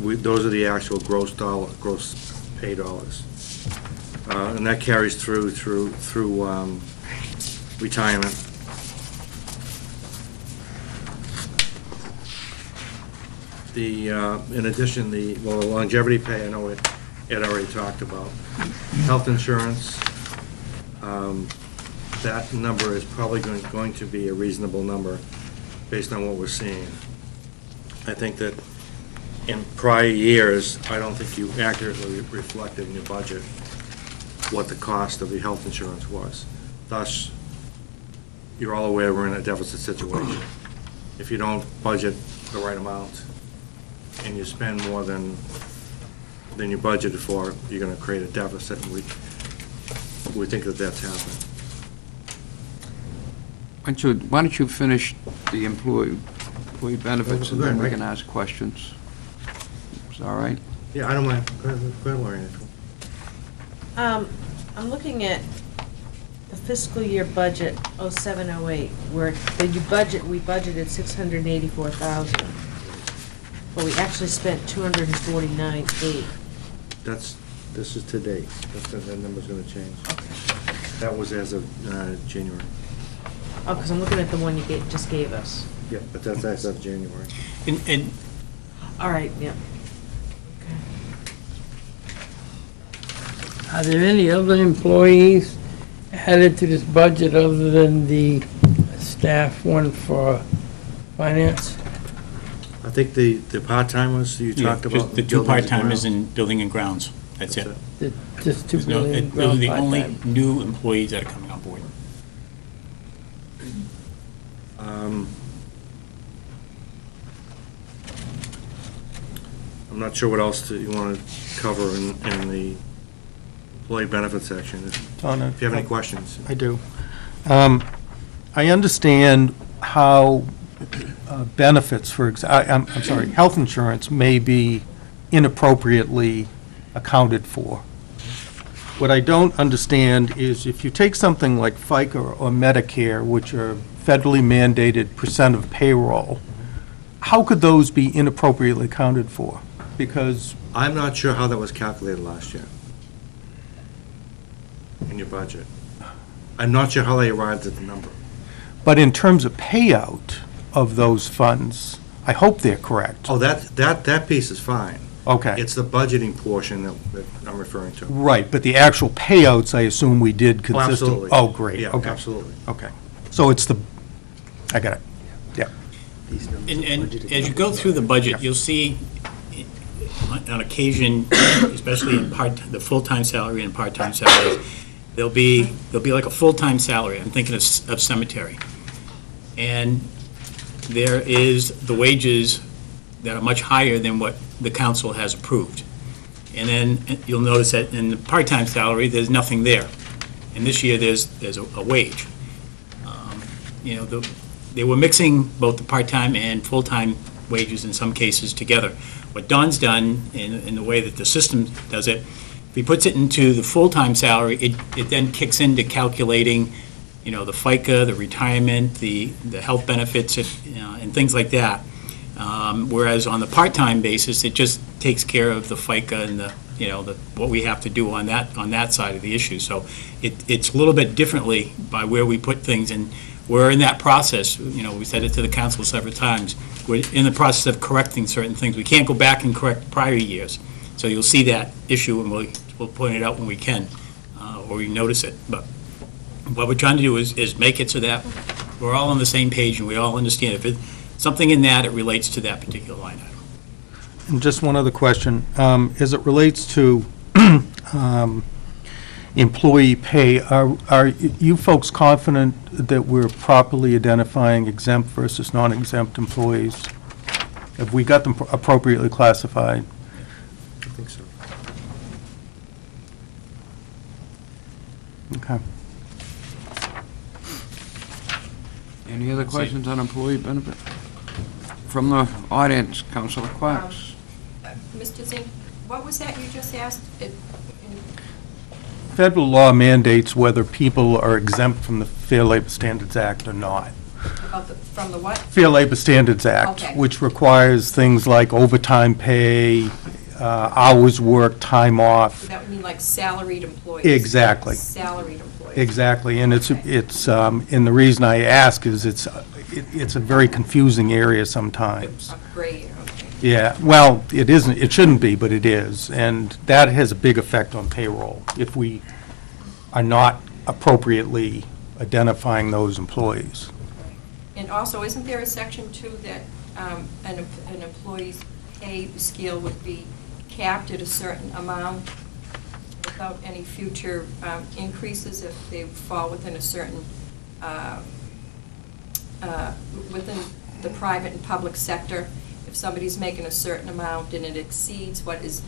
those are the actual gross pay dollars. And that carries through retirement. In addition, the longevity pay, I know Ed already talked about. Health insurance, that number is probably going to be a reasonable number based on what we're seeing. I think that in prior years, I don't think you accurately reflected in your budget what the cost of the health insurance was. Thus, you're all aware we're in a deficit situation. If you don't budget the right amount and you spend more than you budgeted for, you're gonna create a deficit, and we think that that's happened. Why don't you finish the employee benefits, and then we Right. can ask questions. Is that all right? Yeah, I don't mind. Go ahead, Lori. I'm looking at the fiscal year budget, 07-08, where we budgeted 684,000, but we actually spent 249,800. This is to date. That number's gonna change. That was as of January. Oh, because I'm looking at the one you just gave us. Yeah, but that's as of January. And All right, yeah. Are there any other employees added to this budget other than the staff one for finance? I think the part-timers you talked about. just the two part-timers in building and grounds. That's it. Just 2 There's no- million Those are the ground only part-time? new employees that are coming on board. I'm not sure what else you want to cover in the employee benefit section. Donna, If you have any questions. I do. I understand how benefits, I'm sorry, health insurance may be inappropriately accounted for. What I don't understand is if you take something like FICA or Medicare, which are federally mandated percent of payroll, how could those be inappropriately accounted for? Because, I'm not sure how that was calculated last year in your budget. I'm not sure how they arrived at the number. but in terms of payout of those funds, I hope they're correct. Oh, that piece is fine. Okay. It's the budgeting portion that I'm referring to. Right, but the actual payouts, I assume we did Oh, consistently. absolutely. Oh, great, Yeah, okay. absolutely. Okay. So it's the, I got it, yeah. And as you go through the budget, you'll see on occasion, especially in the full-time salary and part-time salaries, there'll be like a full-time salary. I'm thinking of cemetery. And there is the wages that are much higher than what the council has approved. And then you'll notice that in the part-time salary, there's nothing there. And this year, there's a wage. You know, they were mixing both the part-time and full-time wages in some cases together. What Don's done, in the way that the system does it, if he puts it into the full-time salary, it then kicks into calculating, you know, the FICA, the retirement, the health benefits, and things like that. Whereas on the part-time basis, it just takes care of the FICA and what we have to do on that side of the issue. So it's a little bit differently by where we put things, and we're in that process. You know, we said it to the council several times. We're in the process of correcting certain things. We can't go back and correct prior years. So you'll see that issue, and we'll point it out when we can, or we notice it. But what we're trying to do is make it so that we're all on the same page and we all understand if it's something in that, it relates to that particular line item. And just one other question. As it relates to employee pay, are you folks confident that we're properly identifying exempt versus non-exempt employees? Have we got them appropriately classified? I think so. Okay. Any other questions on employee benefit? From the audience, Councilor Quacks. Mr. Zink, what was that you just asked? Federal law mandates whether people are exempt from the Fair Labor Standards Act or not. From the what? Fair Labor Standards Act, Okay. which requires things like overtime pay, hours worked, time off. That would mean like salaried employees. Exactly. Salaried employees. Exactly, and Okay. and the reason I ask is it's a very confusing area sometimes. A gray area, okay. Yeah, well, it isn't, it shouldn't be, but it is, and that has a big effect on payroll if we are not appropriately identifying those employees. And also, isn't there a section too that an employee's pay scale would be capped at a certain amount without any future increases if they fall within a certain, within the private and public sector? If somebody's making a certain amount and it exceeds what is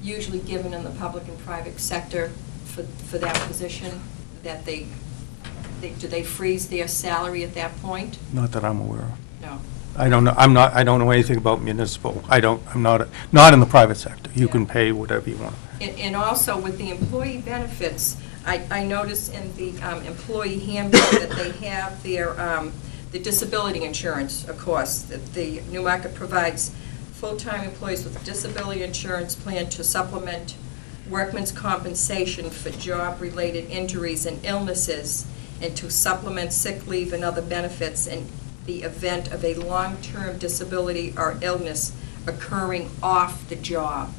usually given in the public and private sector for that position, that do they freeze their salary at that point? Not that I'm aware of. No. I don't know, I don't know anything about municipal. I'm not in the private sector. You can pay whatever you want. And also with the employee benefits, I noticed in the employee handbook that they have the disability insurance, of course, that the Newmarket provides full-time employees with a disability insurance plan to supplement workman's compensation for job-related injuries and illnesses, and to supplement sick leave and other benefits in the event of a long-term disability or illness occurring off the job.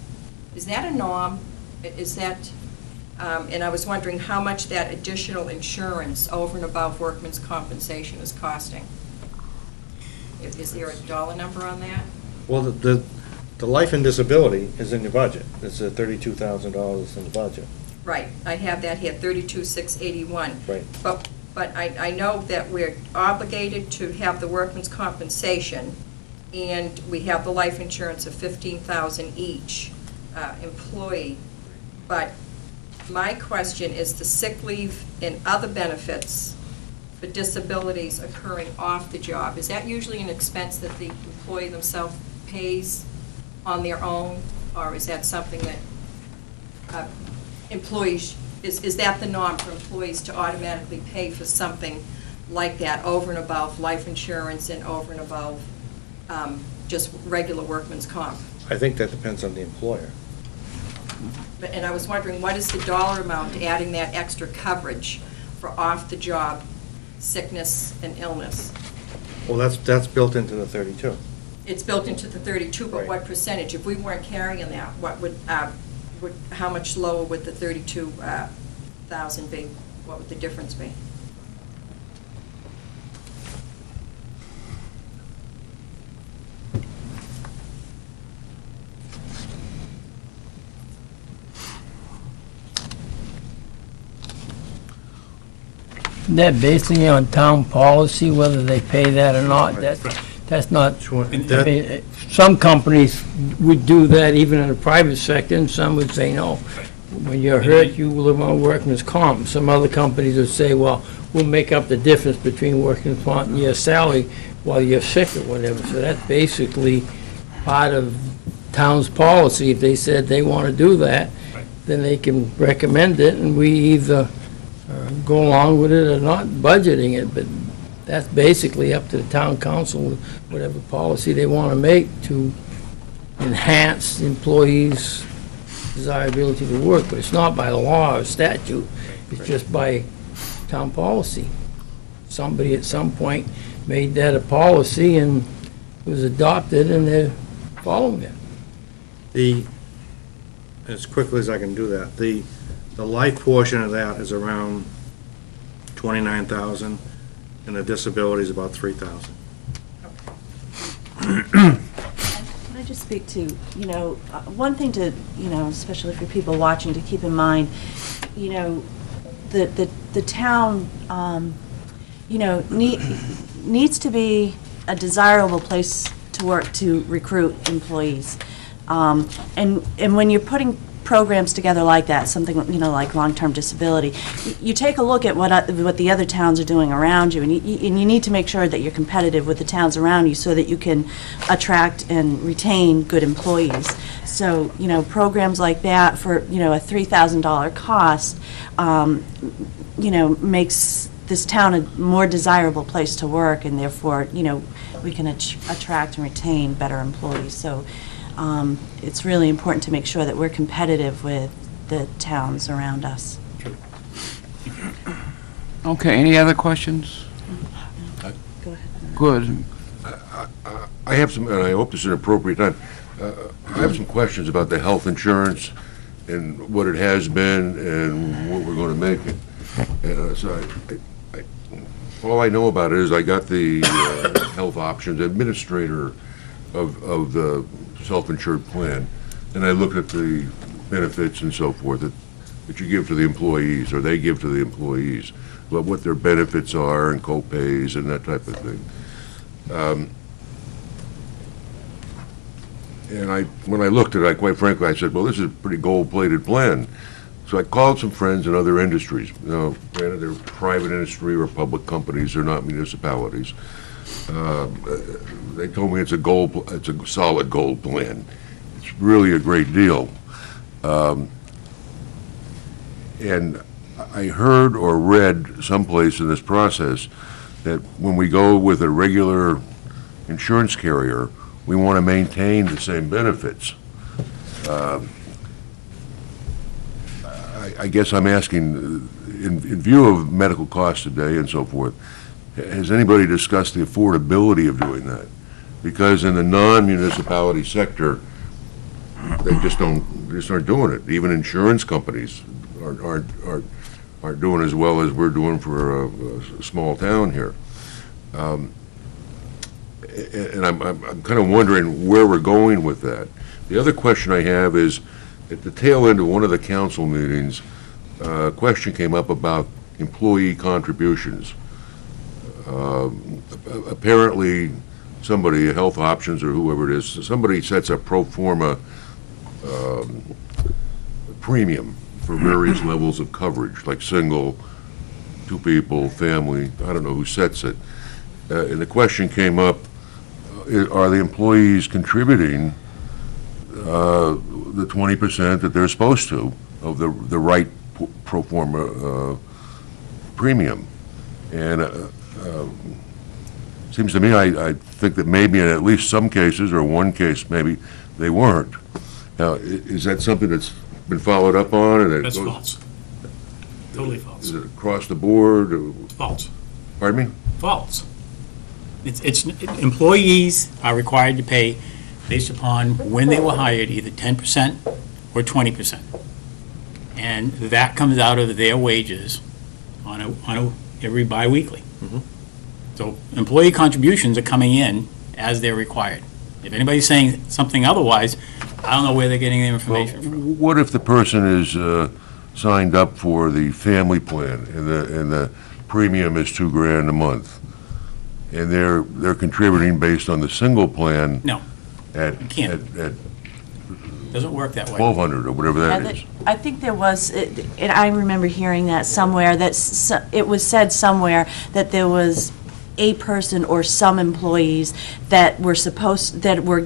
Is that a norm? Is that, and I was wondering how much that additional insurance over and above workman's compensation is costing? Is there a dollar number on that? Well, the life and disability is in your budget. It's $32,000 in the budget. Right, I have that here, 32,681. Right. But I know that we're obligated to have the workman's compensation, and we have the life insurance of $15,000 each employee. But my question is the sick leave and other benefits for disabilities occurring off the job. Is that usually an expense that the employee themselves pays on their own, or is that something that employees Is that the norm for employees to automatically pay for something like that over and above life insurance and over and above just regular workman's comp? I think that depends on the employer. And I was wondering, what is the dollar amount adding that extra coverage for off-the-job sickness and illness? Well, that's built into the 32. It's built into the 32, but Right. what percentage? If we weren't carrying that, what would how much lower would the 32,000 be? What would the difference be? That basically on town policy, whether they pay that or not, that's not, Sure. I mean, some companies would do that even in the private sector, and some would say no. When you're hurt, you live on workman's comp. Some other companies would say, well, we'll make up the difference between workman's comp and your salary while you're sick or whatever. So that's basically part of town's policy. If they said they want to do that, then they can recommend it, and we either go along with it or not budgeting it, but that's basically up to the town council, whatever policy they want to make to enhance the employees' desirability to work, but it's not by law or statute, it's just by town policy. Somebody at some point made that a policy and it was adopted and they're following it. As quickly as I can do that, the life portion of that is around 29,000, and the disability is about 3,000. Can I just speak to, one thing to, especially for people watching, to keep in mind, the town, needs to be a desirable place to work to recruit employees. And when you're putting programs together like that, something, like long-term disability, you take a look at what the other towns are doing around you, and you need to make sure that you're competitive with the towns around you so that you can attract and retain good employees. So, programs like that for, a $3,000 cost, makes this town a more desirable place to work, and therefore, we can attract and retain better employees. So, it's really important to make sure that we're competitive with the towns around us. Okay, any other questions? Go ahead. Good. I have some, and I hope this is an appropriate time. I have some questions about the health insurance and what it has been and what we're going to make it. So all I know about it is I got the health options administrator of the self-insured plan, and I looked at the benefits and so forth that you give to the employees, or they give to the employees, about what their benefits are and co-pays and that type of thing. And when I looked at it, quite frankly, I said, well, this is a pretty gold-plated plan. So I called some friends in other industries. Granted, they're private industry or public companies, they're not municipalities. They told me it's a solid gold plan. It's really a great deal. And I heard or read someplace in this process that when we go with a regular insurance carrier, we want to maintain the same benefits. I guess I'm asking, in view of medical costs today and so forth, has anybody discussed the affordability of doing that? Because in the non-municipality sector, they just aren't doing it. Even insurance companies aren't doing as well as we're doing for a small town here. And I'm kind of wondering where we're going with that. The other question I have is, at the tail end of one of the council meetings, a question came up about employee contributions. Apparently, somebody, Health Options or whoever it is, somebody sets a pro forma premium for various levels of coverage, like single, two people, family, I don't know who sets it. And the question came up, are the employees contributing the 20% that they're supposed to of the right pro forma premium. And seems to me, I think that maybe in at least some cases, or one case maybe, they weren't. Now, is that something that's been followed up on? And That's false. Totally false. Is it across the board? Or- False. Pardon me? False. Employees are required to pay based upon when they were hired, either 10% or 20%. And that comes out of their wages every biweekly. So employee contributions are coming in as they're required. If anybody's saying something otherwise, I don't know where they're getting their information from. What if the person is signed up for the family plan and the premium is $2,000 a month, and they're contributing based on the single plan? No, At you can't. at Doesn't work that way. 1,200 or whatever Yeah, that is. I think there was, and I remember hearing that somewhere, it was said somewhere that there was a person or some employees that were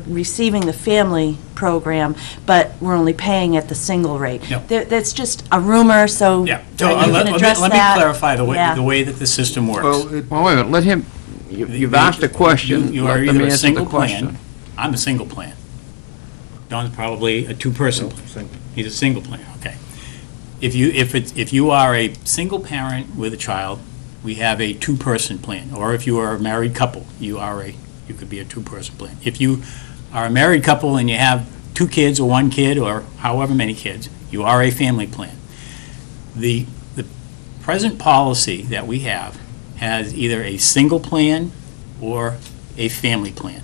receiving the family program, but were only paying at the single rate. No. That's just a rumor, so Yeah. you So can address that. let me clarify the Yeah. way that the system works. Well, wait a minute, let him, you've asked a question, You are let them either a answer the single plan. question. I'm a single plan. Don's probably a two-person plan. He's a single plan, okay. If you are a single parent with a child, we have a two-person plan. Or if you are a married couple, you could be a two-person plan. If you are a married couple and you have 2 kids or 1 kid or however many kids, you are a family plan. The present policy that we have has either a single plan or a family plan.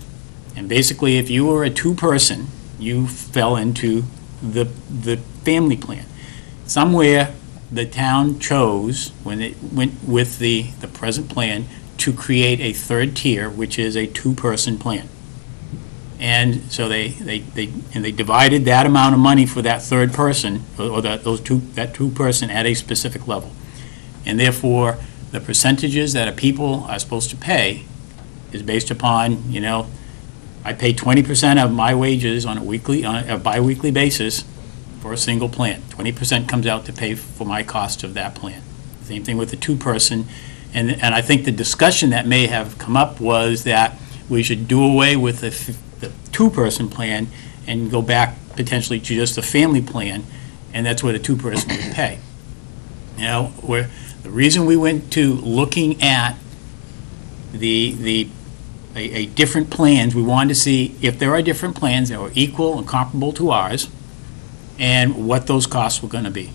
And basically, if you were a two-person, you fell into the family plan. Somewhere, the town chose, when it went with the present plan, to create a third tier, which is a two-person plan. And so they divided that amount of money for that third person, or that two-person at a specific level. And therefore, the percentages that people are supposed to pay is based upon, I pay 20% of my wages on a biweekly basis for a single plan. 20% comes out to pay for my cost of that plan. Same thing with the two-person. And I think the discussion that may have come up was that we should do away with the two-person plan and go back potentially to just a family plan, and that's where the two-person would pay. The reason we went to looking at a different plans, we wanted to see if there are different plans that were equal and comparable to ours, and what those costs were going to be.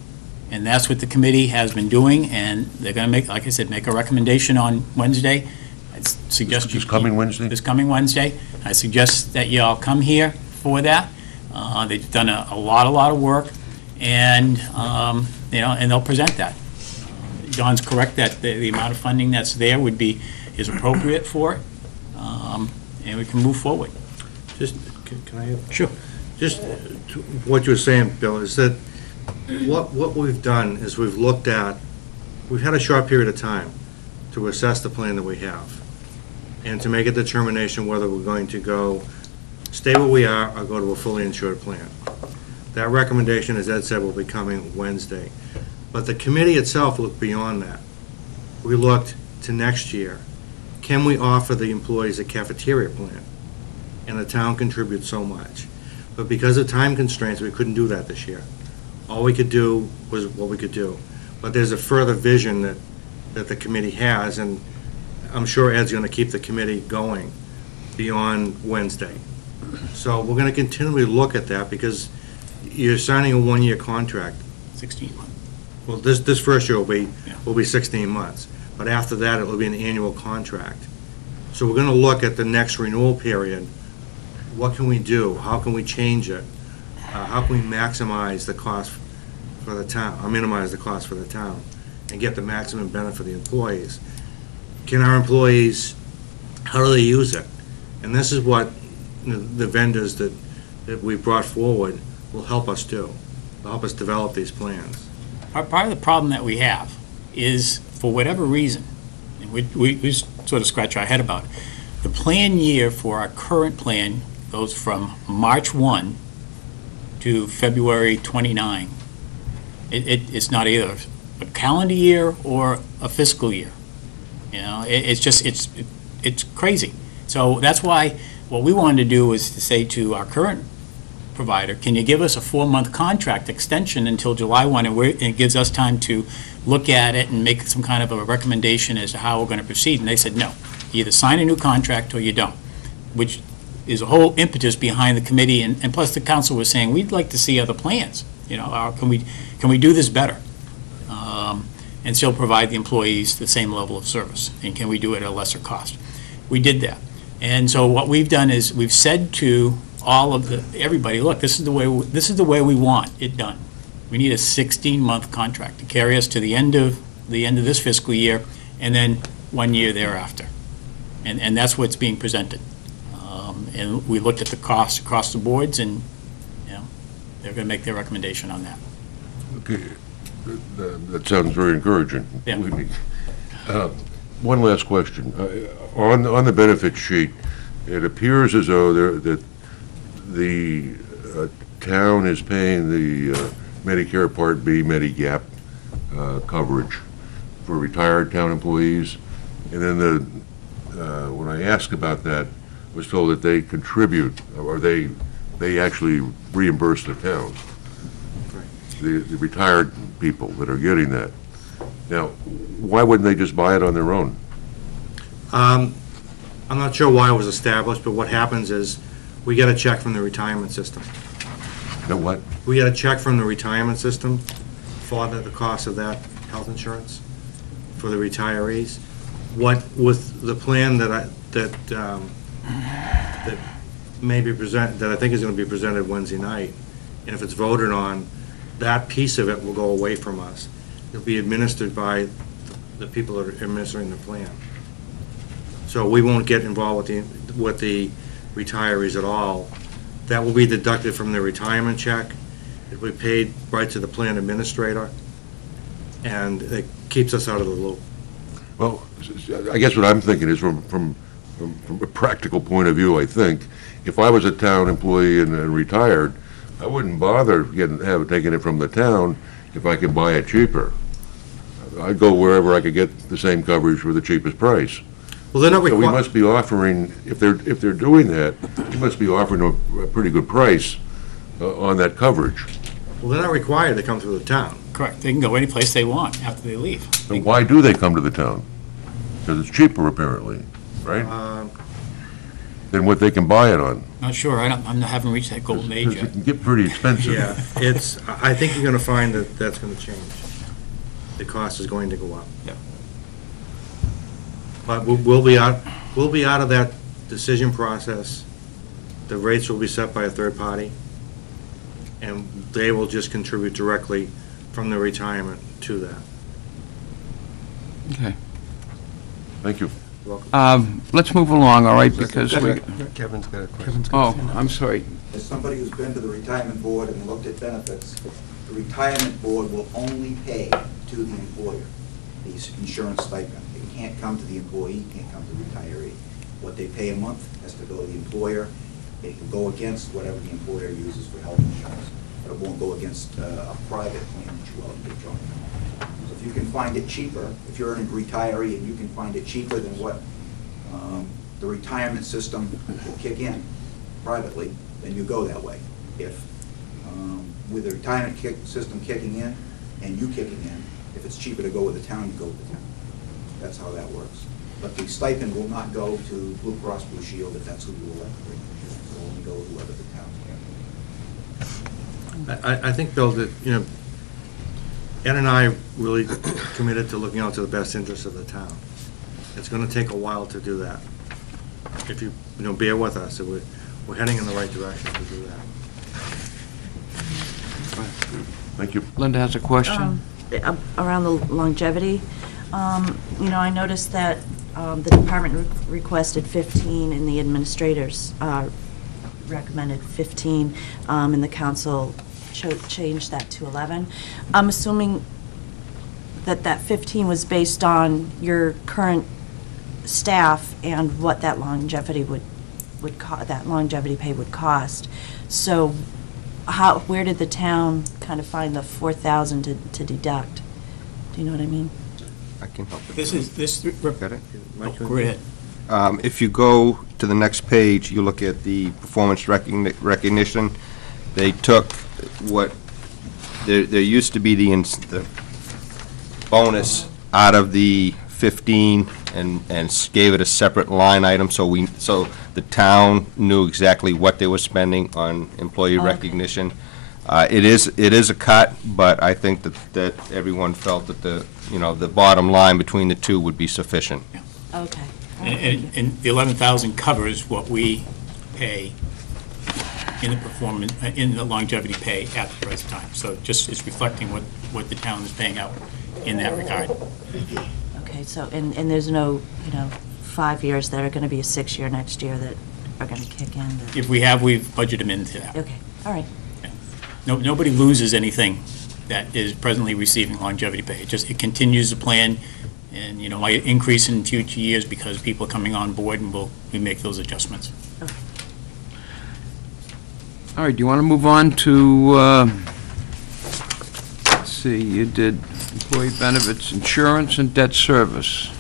And that's what the committee has been doing, and they're going to make, like I said, make a recommendation on Wednesday. I suggest This coming Wednesday? This coming Wednesday. I suggest that you all come here for that. They've done a lot of work, and, and they'll present that. John's correct that the amount of funding that's there is appropriate for it, and we can move forward. Just, can I have? Sure. Just what you were saying, Bill, is that what we've done is we've had a short period of time to assess the plan that we have and to make a determination whether we're going to stay where we are or go to a fully insured plan. That recommendation, as Ed said, will be coming Wednesday. But the committee itself looked beyond that. We looked to next year. Can we offer the employees a cafeteria plan? And the town contributes so much. But because of time constraints, we couldn't do that this year. All we could do was what we could do. But there's a further vision that the committee has, and I'm sure Ed's going to keep the committee going beyond Wednesday. So we're going to continually look at that because you're signing a one-year contract. 16 months. Well, this first year will be 16 months, but after that, it will be an annual contract. So we're going to look at the next renewal period. What can we do? How can we change it? How can we maximize the cost for the town, or minimize the cost for the town, and get the maximum benefit for the employees? Can our employees, how do they use it? And this is what the vendors that we brought forward will help us do. They'll help us develop these plans. Part of the problem that we have is, for whatever reason, and we sort of scratch our head about it, the plan year for our current plan goes from March 1 to February 29. It's not either a calendar year or a fiscal year. You know, it's just, it's crazy. So that's why, what we wanted to do was to say to our current provider, can you give us a 4-month contract extension until July 1, and it gives us time to look at it and make some kind of a recommendation as to how we're going to proceed? And they said, no, you either sign a new contract or you don't, which is a whole impetus behind the committee, and plus the council was saying, we'd like to see other plans. You know, can we do this better? And still provide the employees the same level of service, and can we do it at a lesser cost? We did that. And so what we've done is we've said to all of everybody, look, this is the way we want it done. We need a 16-month contract to carry us to the end of this fiscal year, and then 1 year thereafter. And that's what's being presented. And we looked at the costs across the boards, and you know, they're going to make their recommendation on that. Okay, that sounds very encouraging. Yeah. Believe me. One last question. On the benefit sheet, it appears as though that the town is paying the Medicare Part B, Medigap coverage for retired town employees. And then when I asked about that, I was told that they contribute, or they actually reimburse the town. The retired people that are getting that. Now, why wouldn't they just buy it on their own? I'm not sure why it was established, but what happens is, we get a check from the retirement system. Know what? We get a check from the retirement system for the cost of that health insurance for the retirees. What, with the plan that may be that I think is going to be presented Wednesday night, and if it's voted on, that piece of it will go away from us. It'll be administered by the people that are administering the plan. So we won't get involved with the retirees at all. That will be deducted from their retirement check. It will be paid right to the plan administrator, and it keeps us out of the loop. Well, I guess what I'm thinking is from a practical point of view, I think, if I was a town employee and retired, I wouldn't bother taking it from the town if I could buy it cheaper. I'd go wherever I could get the same coverage for the cheapest price. Well, they're not So we required. must be offering, if they're doing that, we must be offering a pretty good price on that coverage. Well, they're not required to come through the town. Correct. They can go any place they want after they leave. And why do they come to the town? Because it's cheaper, apparently, right? Than what they can buy it on. Not sure. I haven't reached that golden age Because it yet. can get pretty expensive. Yeah, I think you're gonna find that that's gonna change. The cost is going to go up. Yeah. But we'll be out of that decision process. The rates will be set by a third party, and they will just contribute directly from their retirement to that. Okay. Thank you. You're welcome. Let's move along, all right, because we, Kevin's got a question. oh, I'm sorry. As somebody who's been to the retirement board and looked at benefits, the retirement board will only pay to the employer the insurance stipend. It can't come to the employee, can't come to the retiree. What they pay a month has to go to the employer. It can go against whatever the employer uses for health insurance, but it won't go against a private plan that you all join. So if you can find it cheaper, if you're a retiree and you can find it cheaper than what the retirement system will kick in privately, then you go that way. If with the retirement system kicking in and you kicking in, if it's cheaper to go with the town, you go with the town. That's how that works. But the stipend will not go to Blue Cross Blue Shield if that's who you elect to bring in. It will only go to whoever the town can. I think, Bill, that, you know, Ed and I really committed to looking out to the best interests of the town. It's gonna take a while to do that. If you bear with us, we're heading in the right direction to do that. Thank you. Linda has a question. Around the longevity, I noticed that the department requested 15 and the administrators recommended 15, and the council changed that to 11. I'm assuming that 15 was based on your current staff and what that longevity that longevity pay would cost. So where did the town kind of find the 4,000 to deduct? Do you know what I mean? I can help. This is, this, Got it? oh, go ahead. If you go to the next page, you look at the performance recognition. They took what, there used to be the bonus out of the 15 and gave it a separate line item, so the town knew exactly what they were spending on employee Okay. recognition. It is a cut, but I think that everyone felt that the bottom line between the two would be sufficient. Okay. All right, thank you. And the 11,000 covers what we pay in the performance, in the longevity pay at the present time. So just is reflecting what the town is paying out in that regard. Okay, so, and there's no, 5 years that are going to be a 6-year next year that are going to kick in? If we have, we've budgeted them into that. Okay, all right. Nobody loses anything that is presently receiving longevity pay. It continues the plan, and, might increase in future years because people are coming on board, and we make those adjustments. Okay. All right, do you want to move on to, let's see, you did employee benefits, insurance, and debt service.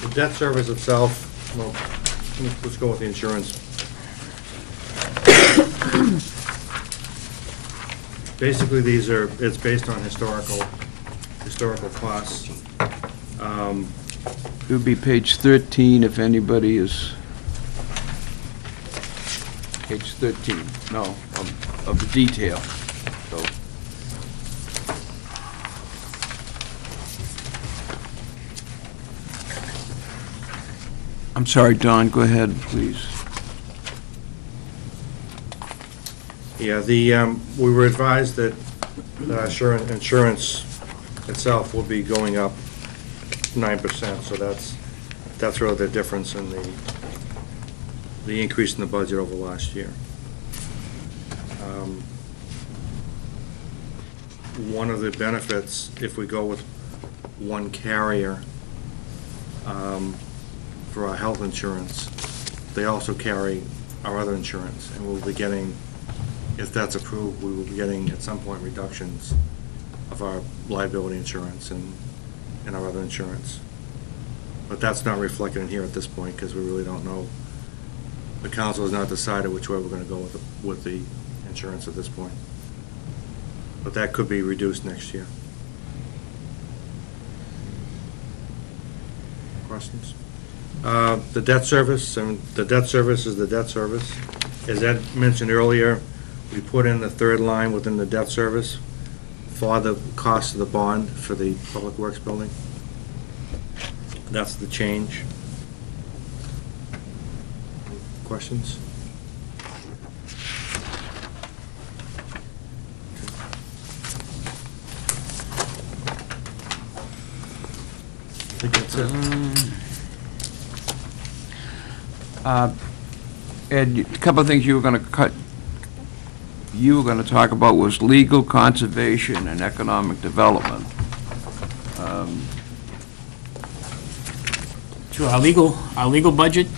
The debt service itself, well, let's go with the insurance. Basically, it's based on historical costs. It would be page 13 if anybody is, page 13, no, of the detail. So, I'm sorry, Don, go ahead, please. Yeah, we were advised that insurance itself will be going up 9%, so that's really the difference in the increase in the budget over last year. One of the benefits, if we go with one carrier for our health insurance, they also carry our other insurance, and we'll be getting, if that's approved, we will be getting at some point reductions of our liability insurance and our other insurance. But that's not reflected in here at this point, because we really don't know. The council has not decided which way we're going to go with the insurance at this point. But that could be reduced next year. Questions? The debt service, and the debt service is the debt service. As Ed mentioned earlier, we put in the third line within the debt service for the cost of the bond for the Public Works building. That's the change. Questions? I think that's it. Ed, a couple of things you were going to talk about was legal, conservation, and economic development. Sure, our legal budget,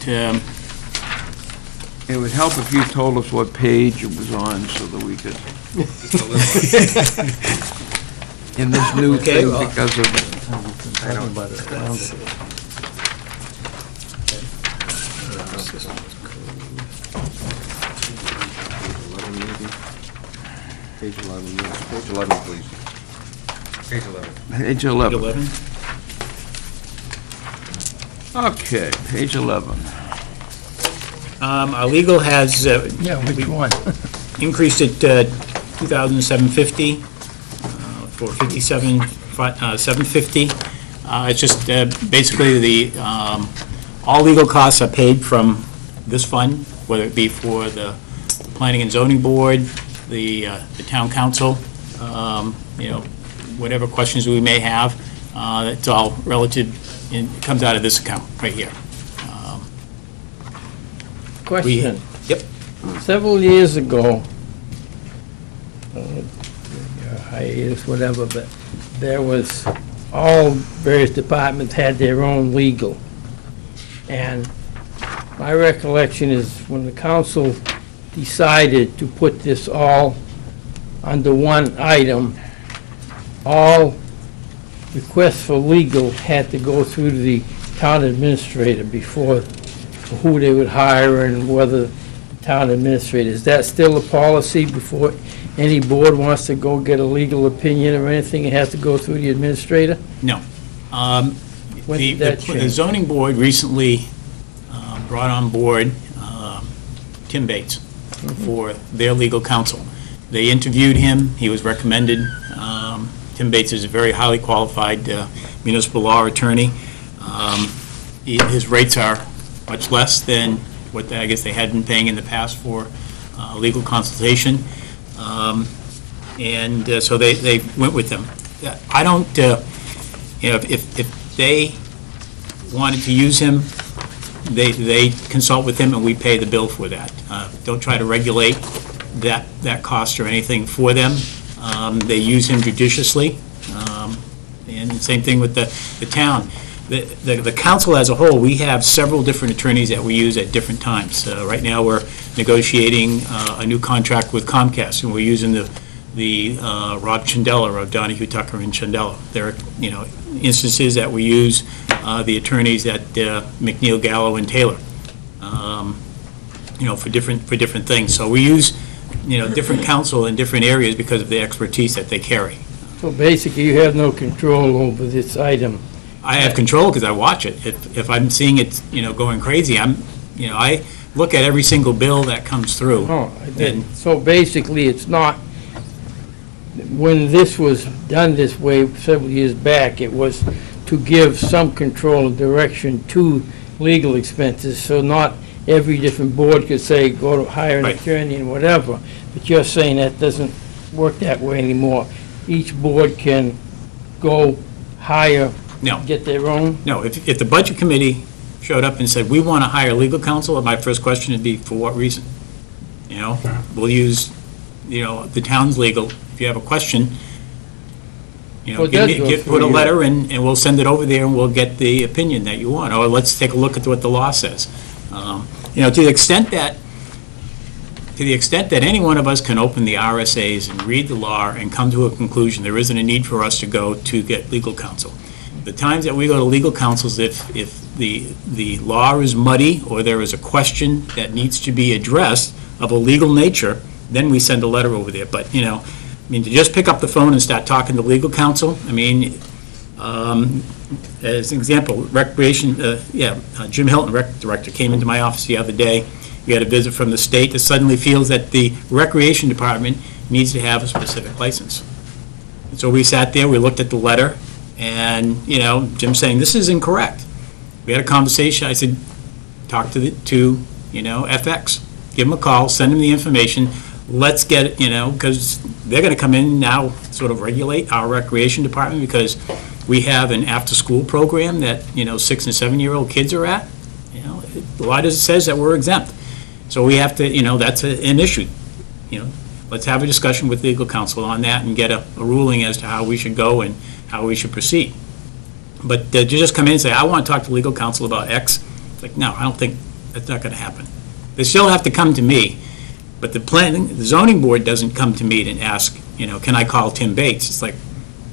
It would help if you told us what page it was on so that we could, in this new Okay, thing, well. because of, I don't- Page 11, yes. Page 11, please. Page 11. page 11. 11. Okay, page 11. Our legal has, Yeah, which one? increased it 2,750 for 57,750. It's just basically all legal costs are paid from this fund, whether it be for the planning and zoning board, the town council, whatever questions we may have. It's all relative, it comes out of this account right here. Question. Yep. Several years ago, hiatus, whatever, but there was, all various departments had their own legal. And my recollection is when the council decided to put this all under one item, all requests for legal had to go through the town administrator before who they would hire and whether the town administrator. Is that still a policy before any board wants to go get a legal opinion or anything? It has to go through the administrator? No. When The did that the change? zoning board recently brought on board Tim Bates for their legal counsel. They interviewed him, he was recommended. Tim Bates is a very highly qualified municipal law attorney. His rates are much less than what I guess they had been paying in the past for legal consultation. And so they went with them. I don't, if they wanted to use him, they consult with him and we pay the bill for that. Don't try to regulate that cost or anything for them. They use him judiciously. And same thing with the town. The council as a whole, we have several different attorneys that we use at different times. Right now, we're negotiating a new contract with Comcast, and we're using the Rob Chandella of Donahue, Tucker, and Chandella. There are, instances that we use the attorneys at McNeil, Gallo, and Taylor, for different things. So we use, different counsel in different areas because of the expertise that they carry. So basically, you have no control over this item. I have control because I watch it. If I'm seeing it, going crazy, I look at every single bill that comes through. Oh, I did. And So basically, it's not, when this was done this way several years back, it was to give some control and direction to legal expenses, so not every different board could say, go to hire an Right. attorney and whatever. But you're saying that doesn't work that way anymore. Each board can go hire, No. get their own? No, if the budget committee showed up and said, we want to hire legal counsel, my first question would be, for what reason? We'll use, the town's legal. If you have a question, Well, it does go put a through you. letter and we'll send it over there and we'll get the opinion that you want. Or let's take a look at what the law says. To the extent that any one of us can open the RSAs and read the law and come to a conclusion, there isn't a need for us to go to get legal counsel. The times that we go to legal counsels, if the law is muddy or there is a question that needs to be addressed of a legal nature, then we send a letter over there. But, to just pick up the phone and start talking to legal counsel, as an example, Recreation, Jim Hilton, Rec Director, came into my office the other day. We had a visit from the state that suddenly feels that the Recreation Department needs to have a specific license. And so we sat there, we looked at the letter, and, Jim's saying, this is incorrect. We had a conversation, I said, talk to FX, give them a call, send them the information, let's get it, because they're gonna come in now, sort of regulate our Recreation Department, because we have an after-school program that, 6- and 7-year-old kids are at. The law says that we're exempt. So we have to, that's an issue. Let's have a discussion with legal counsel on that and get a ruling as to how we should go and how we should proceed. But to just come in and say, I want to talk to legal counsel about X, it's like, no, I don't think, that's not going to happen. They still have to come to me, but the zoning board doesn't come to me and ask, can I call Tim Bates? It's like,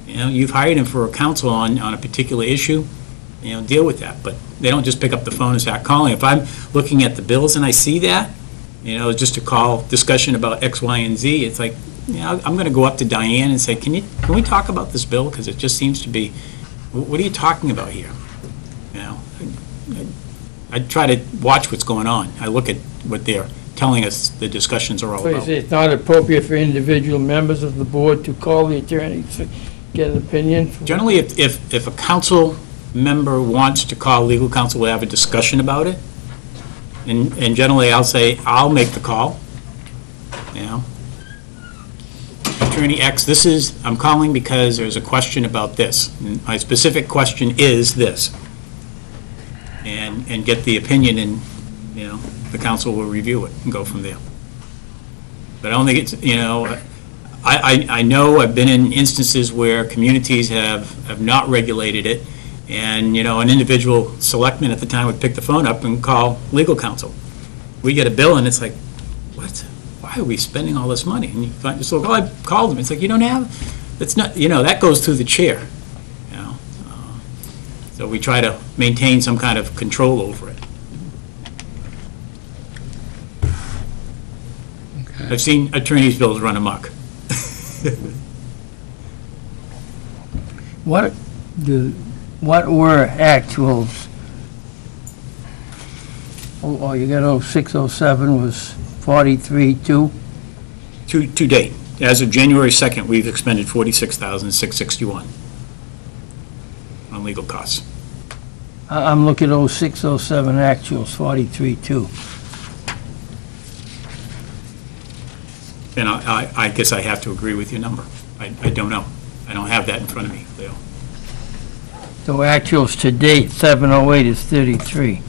you've hired him for a counsel on a particular issue, deal with that. But they don't just pick up the phone and start calling. If I'm looking at the bills and I see that, just a call discussion about X, Y, and Z, it's like, I'm going to go up to Diane and say, can we talk about this bill? Because it just seems to be, what are you talking about here? I try to watch what's going on. I look at what they're telling us the discussions are all So you about. say it's not appropriate for individual members of the board to call the attorney to get an opinion? Generally, if a council member wants to call legal counsel, we'll have a discussion about it. And generally, I'll say, I'll make the call, Attorney X, I'm calling because there's a question about this. And my specific question is this. And get the opinion, and, the council will review it and go from there. But I don't think it's, I know I've been in instances where communities have not regulated it, and, an individual selectman at the time would pick the phone up and call legal counsel. We get a bill, and it's like, what? Why are we spending all this money? And you find yourself, oh, I called them. It's like, you don't have, it's not, that goes through the chair. So we try to maintain some kind of control over it. Okay. I've seen attorneys' bills run amok. What were actuals? Oh, you got 06, 07 was 43.2? To date, as of January 2nd, we've expended $46,661 on legal costs. I'm looking at 06, 07 actuals, 43.2. And I guess I have to agree with your number. I don't know. I don't have that in front of me, Leo. So actuals to date, 708 is 33.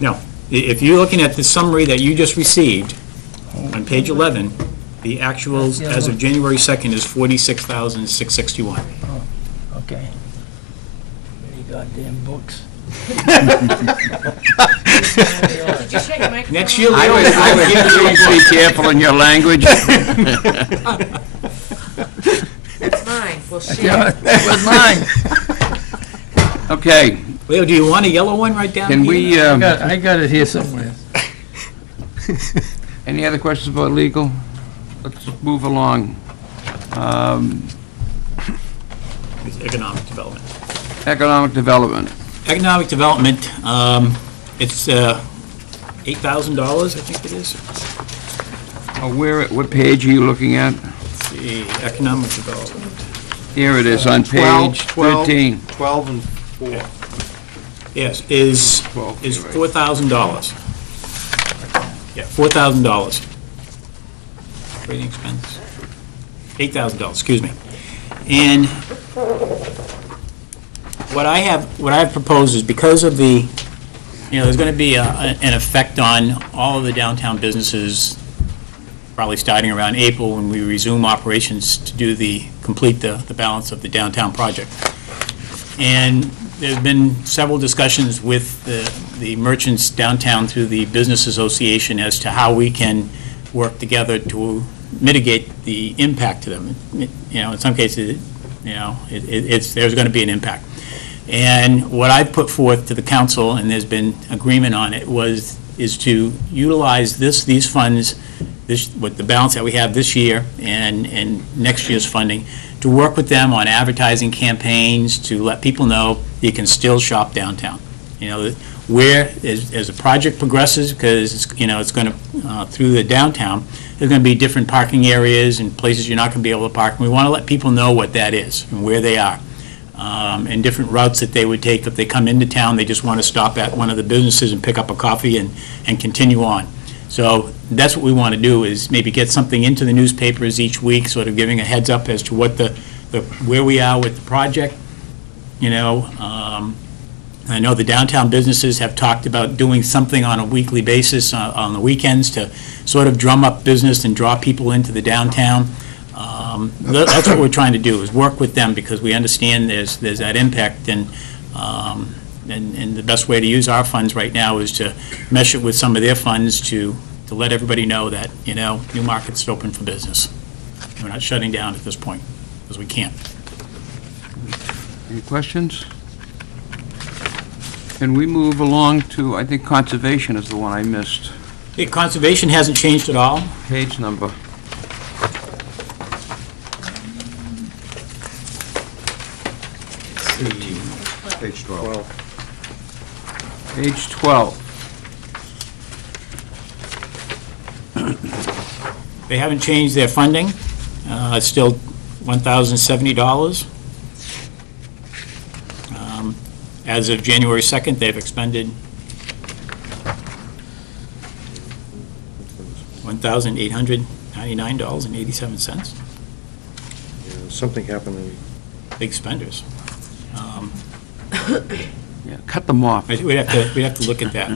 No, if you're looking at the summary that you just received on page 11, the actuals as of January 2nd is $46,661. Okay. Many goddamn books. Did you shut your microphone Next year, off? Leo, I would please be careful in your language. That's mine. We'll share. Yeah, that was mine. Okay, Leo, do you want a yellow one right down can here? we, I got it here somewhere. any other questions about legal? Let's move along. It's economic development. Economic development. Economic development, it's $8,000, I think it is. What page are you looking at? Let's see, economic development. Here it is, on page 13. 12 and 4. Yes, is 12, is you're right. $4,000. Yeah, $4,000. Operating expense, $8,000, excuse me. And what I have proposed is, because of the, there's going to be an effect on all of the downtown businesses, probably starting around April when we resume operations to complete the balance of the downtown project. And there's been several discussions with the merchants downtown through the Business Association as to how we can work together to mitigate the impact to them. In some cases, there's going to be an impact. And what I've put forth to the council, and there's been agreement on it, is to utilize these funds, with the balance that we have this year and next year's funding, to work with them on advertising campaigns to let people know you can still shop downtown. Where, as the project progresses, because it's going to, through the downtown, there's going to be different parking areas and places you're not going to be able to park. And we want to let people know what that is and where they are. And different routes that they would take if they come into town. They just want to stop at one of the businesses and pick up a coffee and continue on. So that's what we want to do, is maybe get something into the newspapers each week, sort of giving a heads up as to what where we are with the project. I know the downtown businesses have talked about doing something on a weekly basis on the weekends to sort of drum up business and draw people into the downtown. That's what we're trying to do, is work with them, because we understand there's that impact, and the best way to use our funds right now is to mesh it with some of their funds to let everybody know that, Newmarket's open for business. We're not shutting down at this point, because we can't. Any questions? Can we move along to, I think conservation is the one I missed. Okay, conservation hasn't changed at all. Page number. Page 12. Page 12. They haven't changed their funding. It's still $1,070. As of January 2nd, they've expended $1,899. $99.87. Something happened. Big spenders. Yeah, cut them off. We'd have to look at that.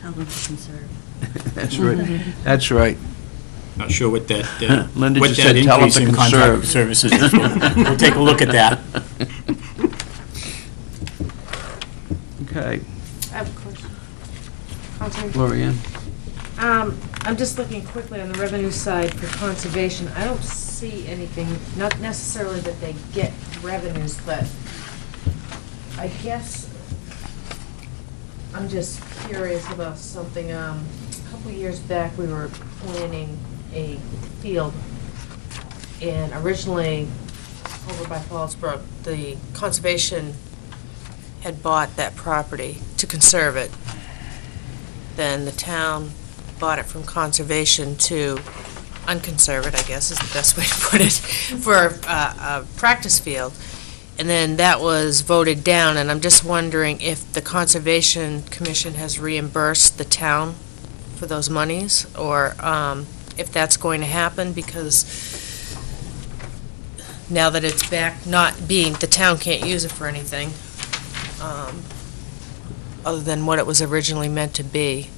Tell them to conserve. That's right, that's right. Not sure what that, Linda what just that said, "Tell 'em increase to in contract conserve." services is. We'll take a look at that. Okay, I have a question. Councilman? Gloria? I'm just looking quickly on the revenue side for conservation. I don't see anything, not necessarily that they get revenues, but I guess I'm just curious about something. A couple years back, we were planning a field, and originally, over by Fallsbrook, the conservation had bought that property to conserve it. Then the town bought it from conservation to unconserve it, I guess is the best way to put it, for a practice field. And then that was voted down, and I'm just wondering if the Conservation Commission has reimbursed the town for those monies, or if that's going to happen, because now that it's back, not being, the town can't use it for anything, other than what it was originally meant to be.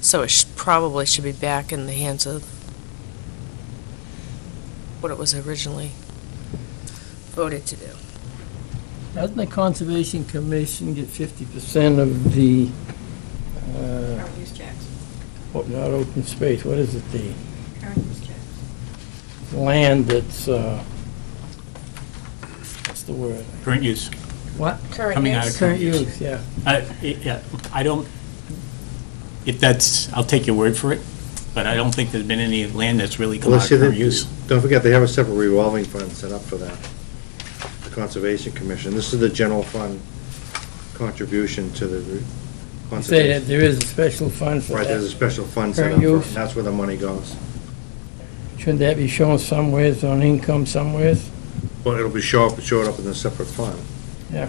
So it probably should be back in the hands of what it was originally voted to do. Doesn't the Conservation Commission get 50% of the, Current use tax. not open space, what is it, the Current use tax. land that's, what's the word? Current use. What? Coming out of Current use, yeah. Yeah, I don't, if that's, I'll take your word for it, but I don't think there's been any land that's really come Well, out see, of current use. don't forget, they have a separate revolving fund set up for that, the Conservation Commission. This is the general fund contribution to the You say conservation. that there is a special fund for Right, there's a that. special fund set Current up for it, use. and that's where the money goes. Shouldn't that be shown somewheres on income somewheres? Well, it'll be showed up in a separate fund. Yeah.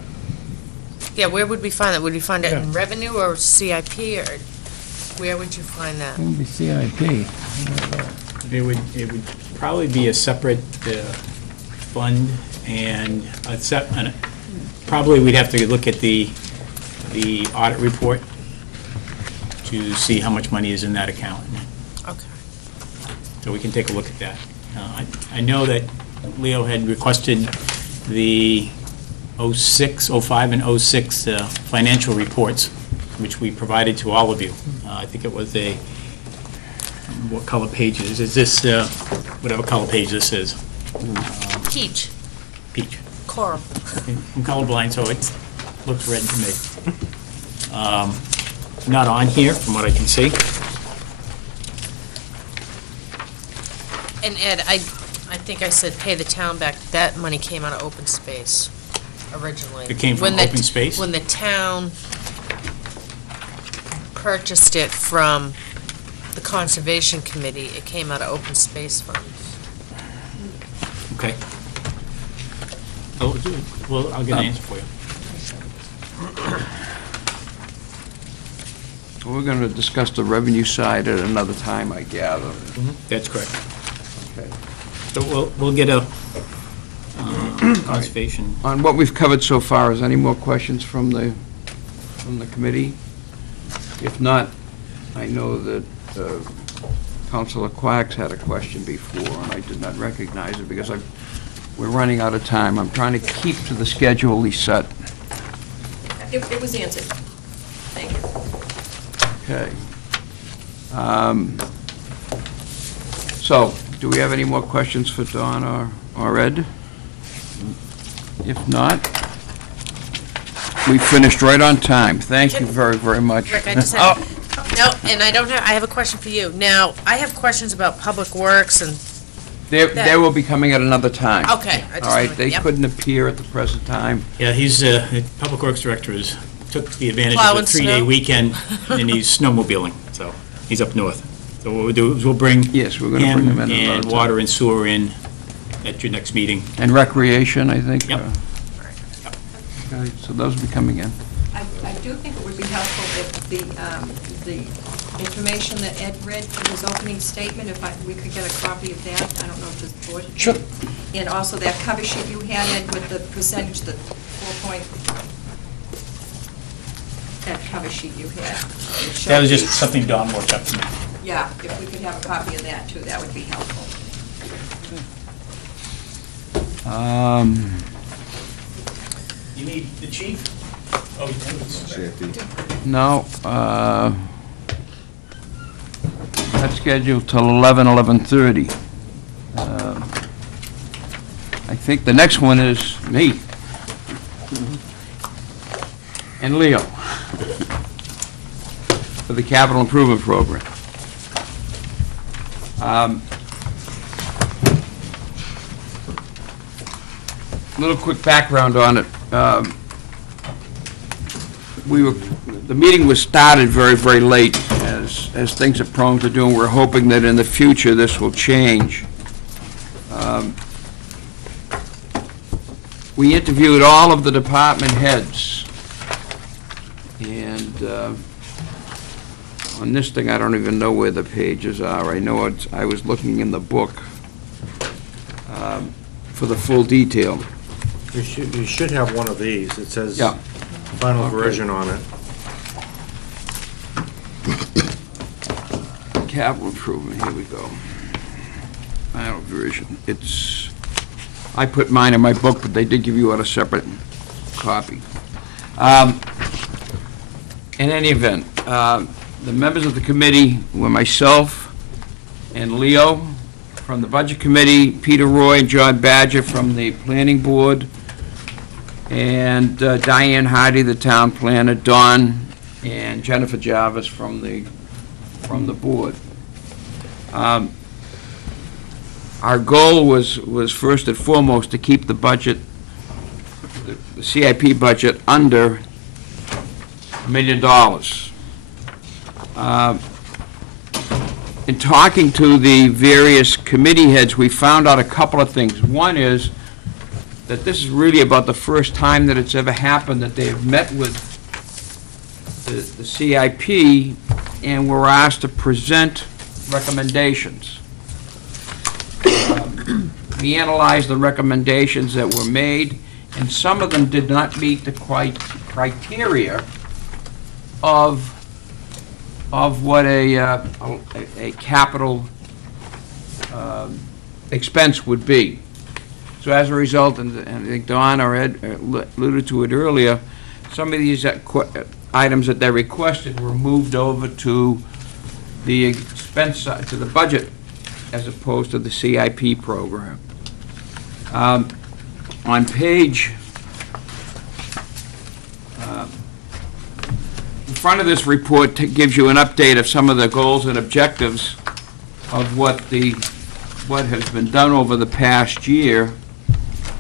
Yeah, where would we find that? Would we find it in Yeah. revenue or CIP, or where would you find that? It would be CIP. It would probably be a separate fund, and probably we'd have to look at the audit report to see how much money is in that account. Okay. So we can take a look at that. I know that Leo had requested the 06, 05, and 06 financial reports, which we provided to all of you. I think it was what color page is this? Whatever color page this is. Peach, Peach. coral. I'm colorblind, so it looks red to me. Not on here, from what I can see. And Ed, I think I said pay the town back. That money came out of open space originally. It came from When the- open space? When the town purchased it from the Conservation Committee, it came out of open space funds. Okay. Oh, well, I'll get an answer for you. We're going to discuss the revenue side at another time, I gather. That's correct. Okay. So we'll get a conservation. On what we've covered so far, is any more questions from the committee? If not, I know that Councilor Quacks had a question before, and I did not recognize it because we're running out of time. I'm trying to keep to the schedule he set. It was answered. Thank you. Okay. So, do we have any more questions for Dawn or Ed? If not, we finished right on time. Thank you very, very much. Rick, I just have, no, and I have a question for you. Now, I have questions about Public Works and, They will be coming at another time. okay. I just All right, wanted- they yep. couldn't appear at the present time. Yeah, he's, the Public Works Director took the advantage of Plowing a 3-day snow. weekend, and he's snowmobiling, so he's up north. So what we'll do is we'll bring Yes, we're going to bring them in and another water time. and sewer in at your next meeting. And recreation, I think. Yep. Okay, so those will be coming in. I I do think it would be helpful if the information that Ed read in his opening statement, if we could get a copy of that. I don't know if the board. Sure. And also that cover sheet you had, Ed, with the percentage, the 4 point, that cover sheet you had. It showed That was just the- something Don worked up to me. Yeah, if we could have a copy of that too, that would be helpful. You need the chief? Oh, No, that's scheduled till 11:30. I think the next one is me. And Leo. For the capital improvement program. Little quick background on it. The meeting was started very, very late, as things are prone to do, and we're hoping that in the future this will change. We interviewed all of the department heads, and on this thing, I don't even know where the pages are. I know I was looking in the book for the full detail. You should have one of these. It says Yeah. final Okay. version on it. Capital improvement, here we go. Final version. I put mine in my book, but they did give you out a separate copy. In any event, the members of the committee were myself and Leo from the Budget Committee, Peter Roy and John Badger from the Planning Board, and Diane Hardy, the town planner, Don, and Jennifer Jarvis from the board. Our goal was first and foremost to keep the budget, the CIP budget, under $1 million. In talking to the various committee heads, we found out a couple of things. One is that this is really about the first time that it's ever happened that they have met with the CIP and were asked to present recommendations. We analyzed the recommendations that were made, and some of them did not meet the criteria of what a capital expense would be. So as a result, and I think Don or Ed alluded to it earlier, some of these items that they requested were moved over to the expense side, to the budget, as opposed to the CIP program. On page, in front of this report gives you an update of some of the goals and objectives of what has been done over the past year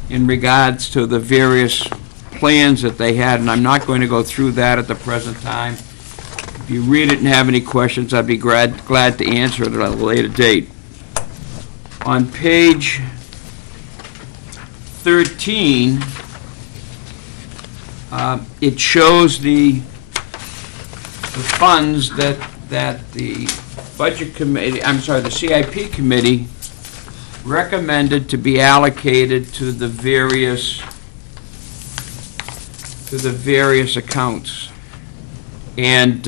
in regards to the various plans that they had, and I'm not going to go through that at the present time. If you read it and have any questions, I'd be glad to answer it at a later date. On page 13, it shows the funds that the budget committee, the CIP committee recommended to be allocated to the various accounts. And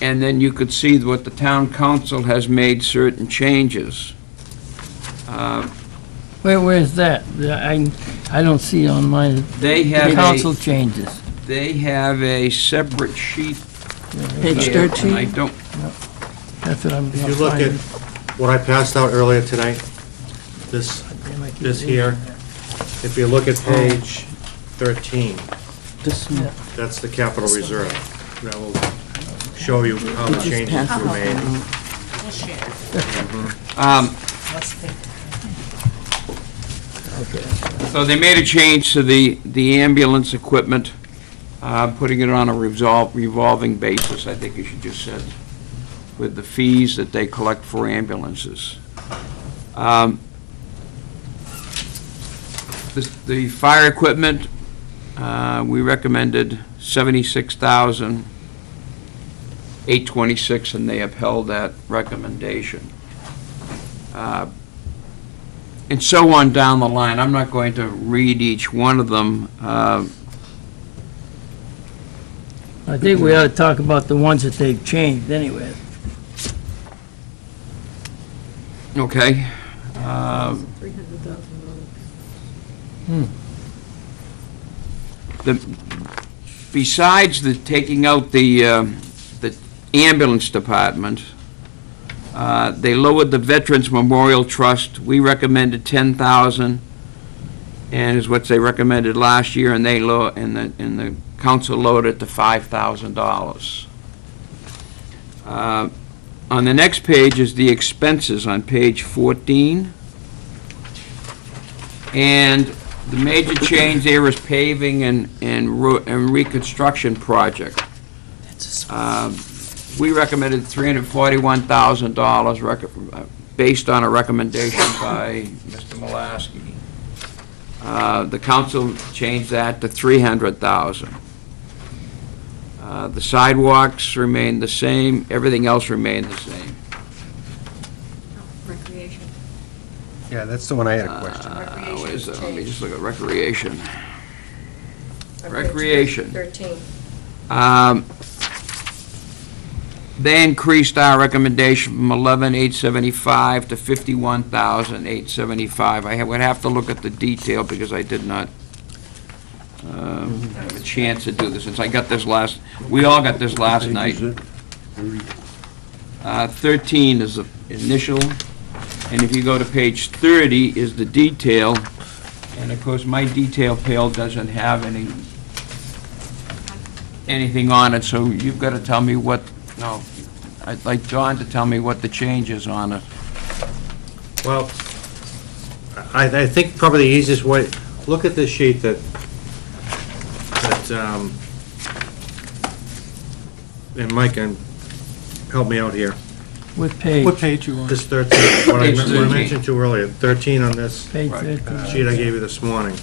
then you could see what the town council has made certain changes. Where's that? I don't see on mine. They have Council changes. They have a separate sheet. Page here, 13. and I don't, That's what I'm If you look at what I passed out earlier tonight, this here, if you look at page 13, that's the capital reserve. That will show you how the changes were made. So they made a change to the ambulance equipment, putting it on a revolving basis, I think you should just said, with the fees that they collect for ambulances. The fire equipment we recommended 76,826, and they upheld that recommendation. And so on down the line. I'm not going to read each one of them. I think we ought to talk about the ones that they've changed anyway. Okay. Besides the taking out the ambulance department, they lowered the Veterans Memorial Trust. We recommended 10,000, and is what they recommended last year, and the council lowered it to $5,000. On the next page is the expenses on page 14. And the major change there is paving and reconstruction project. We recommended $341,000 based on a recommendation by Mr. Mulaski. The council changed that to $300,000. The sidewalks remained the same, everything else remained the same. Recreation. Yeah, that's the one I had a question. What is that? Let me just look at recreation. On page Recreation. 13. They increased our recommendation from 11,875 to 51,875. I would have to look at the detail because I did not have a chance to do this since I got this we all got this last night. 13 is the initial, and if you go to page 30 is the detail, and of course my detail page doesn't have anything on it, so you've got to tell me what. No, I'd like John to tell me what the change is on it. Well, I think probably the easiest way, look at this sheet that, and Mike, and help me out here. What page? What page you want? This 13, what I Page 13. mentioned to you earlier, 13 on this Page Right. 13. sheet I gave you this morning.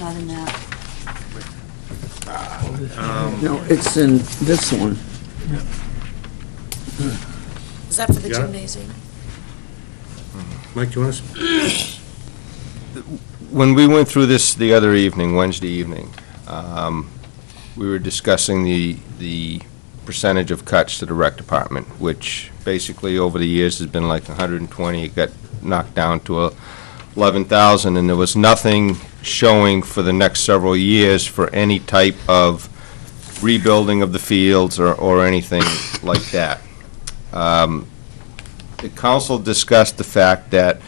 Not in that. No, it's in this one. Is that for the Got it? gymnasium? Mike, do you want to? When we went through this the other evening, Wednesday evening, we were discussing the percentage of cuts to the rec department, which basically over the years has been like 120. It got knocked down to 11,000, and there was nothing showing for the next several years for any type of rebuilding of the fields or anything like that. The council discussed the fact that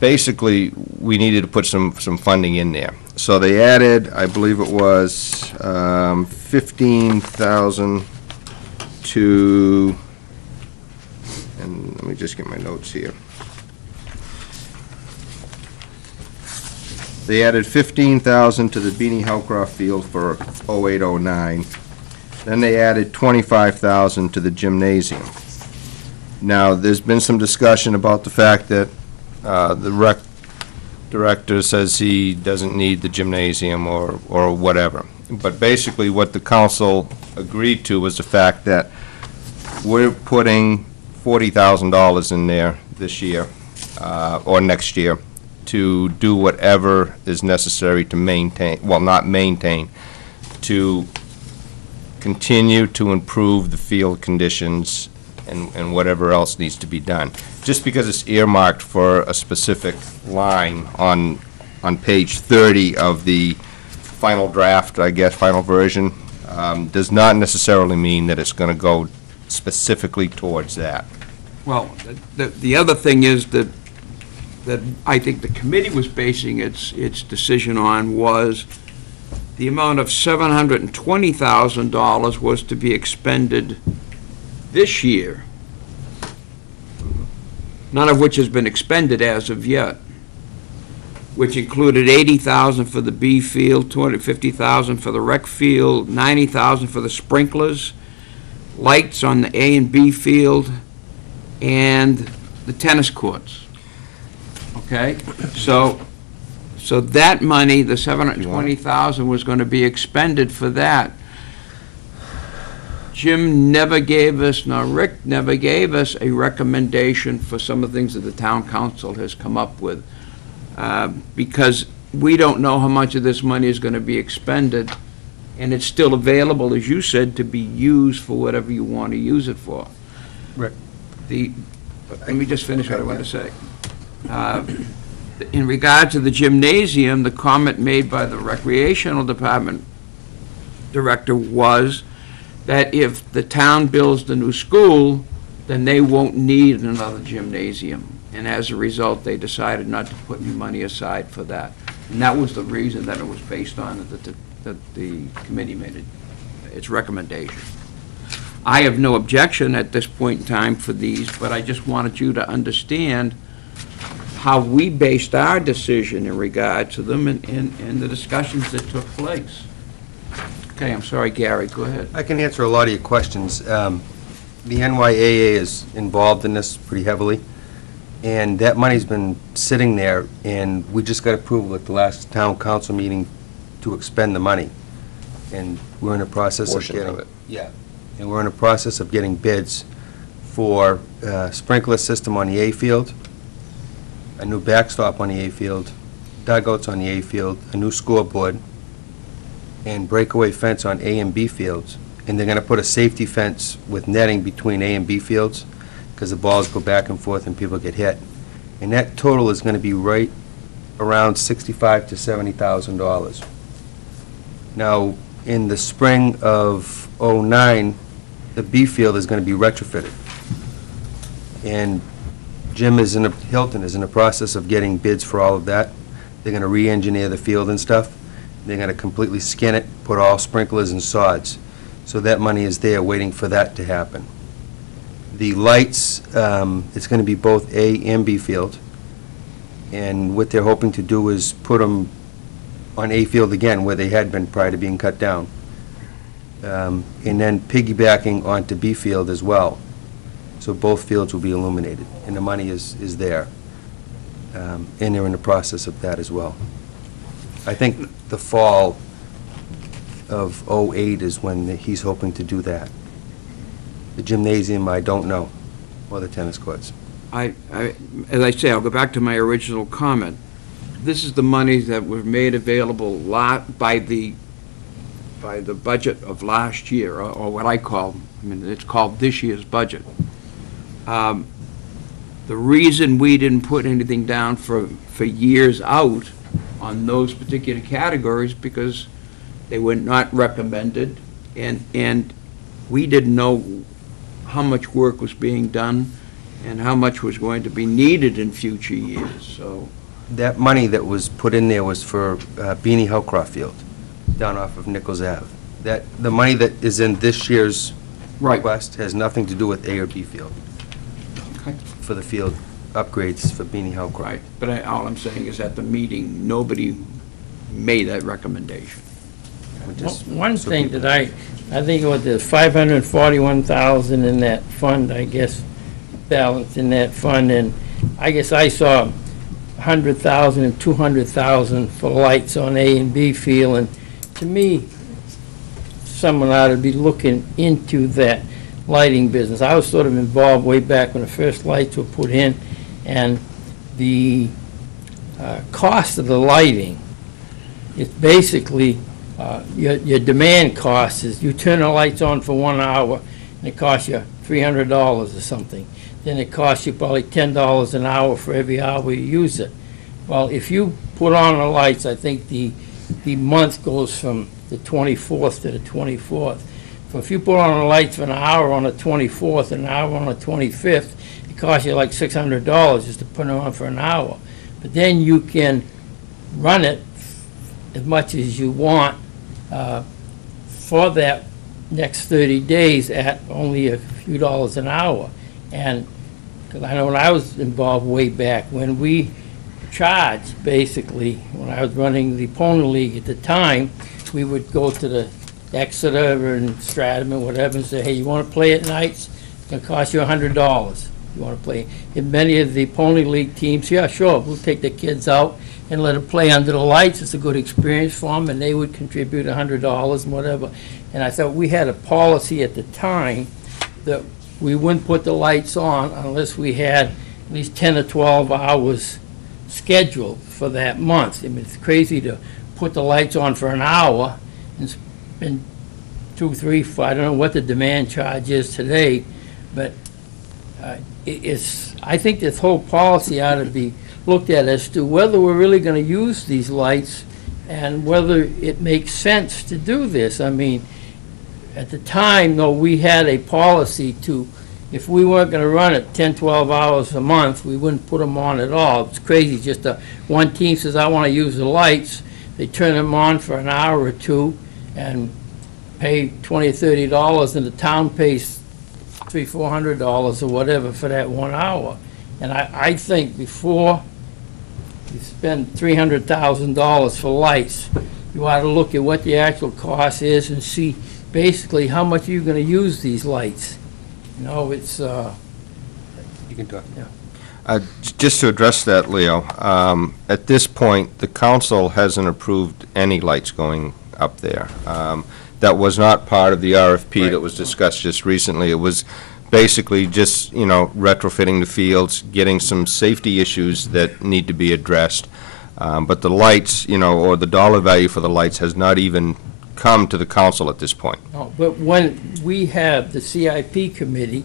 basically we needed to put some funding in there. So they added, I believe it was 15,000 to, and let me just get my notes here. They added 15,000 to the Beanie Howcroft Field for 0809. Then they added 25,000 to the gymnasium. Now, there's been some discussion about the fact that the rec director says he doesn't need the gymnasium or whatever. But basically, what the council agreed to was the fact that we're putting $40,000 in there this year, or next year, to do whatever is necessary to maintain, well, not maintain, to continue to improve the field conditions and whatever else needs to be done. Just because it's earmarked for a specific line on page 30 of the final draft, I guess, final version, does not necessarily mean that it's going to go specifically towards that. Well, the other thing is that I think the committee was basing its decision on was the amount of $720,000 was to be expended this year, none of which has been expended as of yet, which included $80,000 for the B field, $250,000 for the rec field, $90,000 for the sprinklers, lights on the A and B field, and the tennis courts. Okay, so So that money, the 720,000, was going to be expended for that. Jim never gave us, nor Rick never gave us a recommendation for some of the things that the town council has come up with. Because we don't know how much of this money is going to be expended, and it's still available, as you said, to be used for whatever you want to use it for. Rick. Let me just finish what I want to say. In regard to the gymnasium, the comment made by the recreational department director was that if the town builds the new school, then they won't need another gymnasium. And as a result, they decided not to put any money aside for that. And that was the reason that it was based on, that the committee made its recommendation. I have no objection at this point in time for these, but I just wanted you to understand how we based our decision in regard to them and the discussions that took place. Okay, I'm sorry, Gary, go ahead. I can answer a lot of your questions. The NYAA is involved in this pretty heavily, and that money's been sitting there, and we just got approval at the last town council meeting to expend the money. And we're in the process of Portion getting... of it. Yeah. And we're in the process of getting bids for a sprinkler system on the A field, a new backstop on the A field, dugouts on the A field, a new scoreboard, and breakaway fence on A and B fields. And they're going to put a safety fence with netting between A and B fields because the balls go back and forth and people get hit. And that total is going to be right around $65,000 to $70,000. Now, in the spring of '09, the B field is going to be retrofitted. And Hilton is in the process of getting bids for all of that. They're going to re-engineer the field and stuff. They're going to completely skin it, put all sprinklers and sods. So that money is there waiting for that to happen. The lights, it's going to be both A and B field. And what they're hoping to do is put them on A field again, where they had been prior to being cut down. And then piggybacking onto B field as well. So both fields will be illuminated, and the money is there. And they're in the process of that as well. I think the fall of '08 is when he's hoping to do that. The gymnasium, I don't know, or the tennis courts. As I say, I'll go back to my original comment. This is the money that were made available by the budget of last year, or what I call, it's called this year's budget. The reason we didn't put anything down for years out on those particular categories because they were not recommended, and we didn't know how much work was being done and how much was going to be needed in future years, so. That money that was put in there was for Beanie Howcroft Field, down off of Nichols Ave. The money that is in this year's request has nothing to do with A or B field. Okay. For the field upgrades for Beanie Howcroft. Right, but all I'm saying is at the meeting, nobody made that recommendation. One thing that I think what there's 541,000 in that fund, I guess, balance in that fund, and I guess I saw 100,000 and 200,000 for lights on A and B field, and to me, someone ought to be looking into that lighting business. I was sort of involved way back when the first lights were put in, and the cost of the lighting is basically your demand cost is you turn the lights on for 1 hour and it costs you $300 or something. Then it costs you probably $10 an hour for every hour you use it. Well, if you put on the lights, I think the month goes from the 24th to the 24th. So if you put on the lights for an hour on the 24th and an hour on the 25th, it costs you like $600 just to put it on for an hour. But then you can run it as much as you want for that next 30 days at only a few dollars an hour. And because I know when I was involved way back, when we charged, basically, when I was running the Pony League at the time, we would go to the Exeter and Stratham and whatever and say, hey, you want to play at nights? It's going to cost you $100. You want to play. In many of the Pony League teams, yeah, sure, we'll take the kids out and let them play under the lights. It's a good experience for them, and they would contribute $100 and whatever. And I thought we had a policy at the time that we wouldn't put the lights on unless we had at least 10 or 12 hours scheduled for that month. I mean, it's crazy to put the lights on for an hour and spend 2, 3, 4, I don't know what the demand charge is today, but I think this whole policy ought to be looked at as to whether we're really going to use these lights and whether it makes sense to do this. I mean, at the time, though, we had a policy to, if we weren't going to run it 10, 12 hours a month, we wouldn't put them on at all. It's crazy. Just one team says, I want to use the lights. They turn them on for an hour or two and pay $20 or $30, and the town pays $300, $400 or whatever for that 1 hour. And I think before you spend $300,000 for lights, you ought to look at what the actual cost is and see basically how much you're going to use these lights. You know, it's... You can talk. Yeah. Just to address that, Leo, at this point, the council hasn't approved any lights going up there. That was not part of the RFP that was discussed just recently. It was basically just, you know, retrofitting the fields, getting some safety issues that need to be addressed. But the lights, you know, or the dollar value for the lights has not even come to the council at this point. No, but when we have the CIP committee,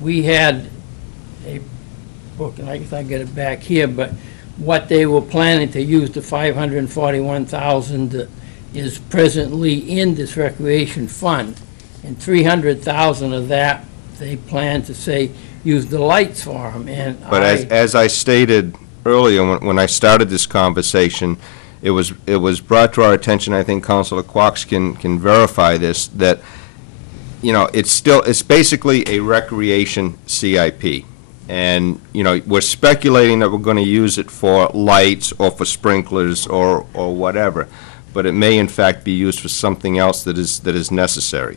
we had a book, and I guess I get it back here, but what they were planning to use the $541,000 is presently in this recreation fund, and $300,000 of that they plan to say use the lights for them. And But as I stated earlier, when I started this conversation, it was brought to our attention. I think Councilor Quox can verify this, that, you know, it's basically a recreation CIP. And, you know, we're speculating that we're going to use it for lights or for sprinklers or whatever, but it may in fact be used for something else that is necessary.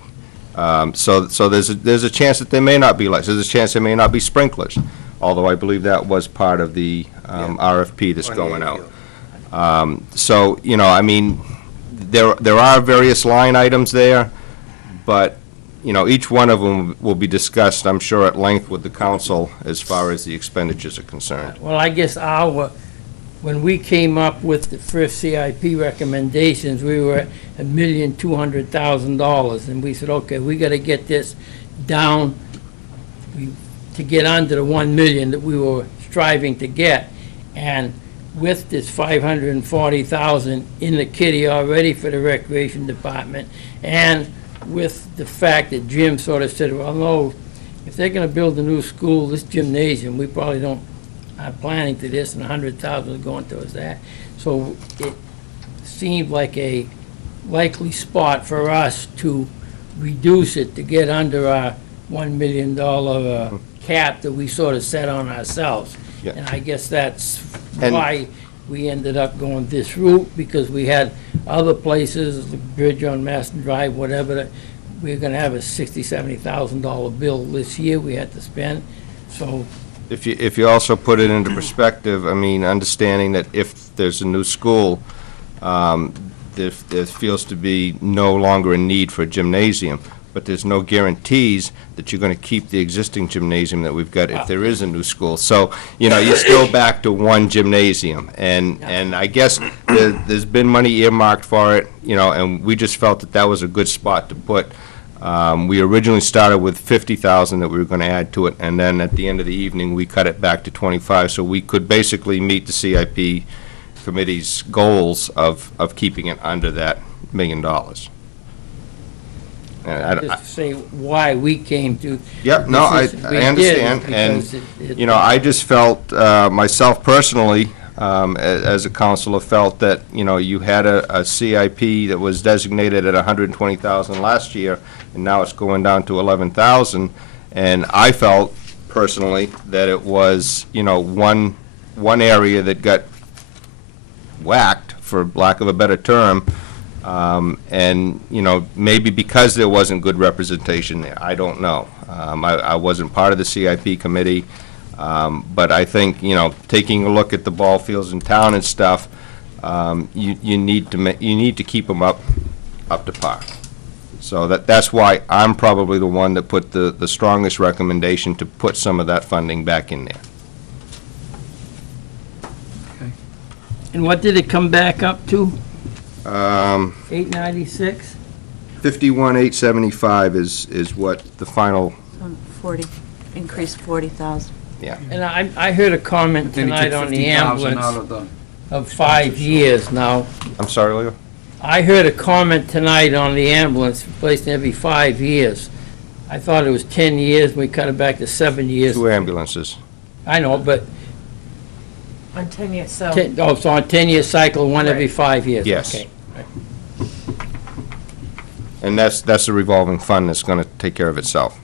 So there's a chance that there may not be lights. There's a chance there may not be sprinklers, although I believe that was part of the RFP that's going out. So, you know, I mean, there are various line items there, but, you know, each one of them will be discussed, I'm sure, at length with the council as far as the expenditures are concerned. Well, I guess when we came up with the first CIP recommendations, we were at $1,200,000, and we said, okay, we got to get this down to get under the 1 million that we were striving to get. And with this 540,000 in the kitty already for the recreation department, and with the fact that Jim sort of said, well, no, if they're going to build a new school, this gymnasium, we probably not planning to this, and 100,000 is going towards that. So it seemed like a likely spot for us to reduce it to get under our $1 million cap that we sort of set on ourselves. Yeah. And I guess that's why we ended up going this route, because we had other places, the bridge on Maston Drive, whatever, that we were going to have a $60,000, $70,000 bill this year we had to spend. So If you also put it into perspective, I mean, understanding that if there's a new school, there feels to be no longer a need for a gymnasium, but there's no guarantees that you're going to keep the existing gymnasium that we've got if there is a new school. So, you know, you're still back to one gymnasium, and I guess there's been money earmarked for it, you know, and we just felt that that was a good spot to put. We originally started with 50,000 that we were going to add to it, and then at the end of the evening, we cut it back to 25, so we could basically meet the CIP committee's goals of keeping it under that $1 million. just to say why we came to. Yep, no, I understand, and, you know, I just felt, myself personally, as a counselor, felt that, you know, you had a CIP that was designated at 120,000 last year, and now it's going down to 11,000, and I felt personally that it was, you know, one area that got whacked, for lack of a better term, And, maybe because there wasn't good representation there, I don't know. I wasn't part of the CIP committee, but I think, taking a look at the ball fields in town and stuff, you need to keep them up to par. So that's why I'm probably the one that put the strongest recommendation to put some of that funding back in there. And what did it come back up to? 896? 896? 51,875 is what the final, 40, increased 40,000. yeah. And I heard a comment Then he took tonight on the 50,000 out ambulance of of 5 years now. I'm sorry, Leo? I heard a comment tonight on the ambulance replaced every 5 years. I thought it was 10 years, and we cut it back to 7 years. 2 ambulances. I know, but, On 10 years, so. so on a 10-year cycle, one every Right. 5 years? Yes. Okay. And that's a revolving fund that's going to take care of itself.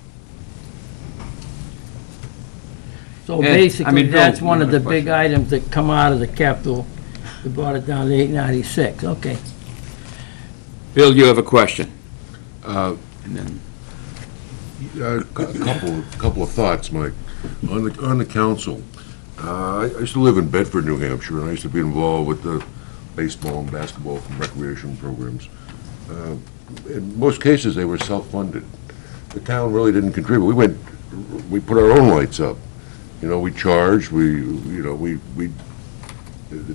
So Yeah, I basically, mean, Bill, that's one you of had the a big question. items that come out of the capital. We brought it down to 896, okay. Bill, you have a question? And then, A couple of thoughts, Mike. On the council, I used to live in Bedford, New Hampshire, and I used to be involved with the baseball and basketball and recreation programs. In most cases, they were self-funded. The town really didn't contribute. We put our own lights up. We charged, the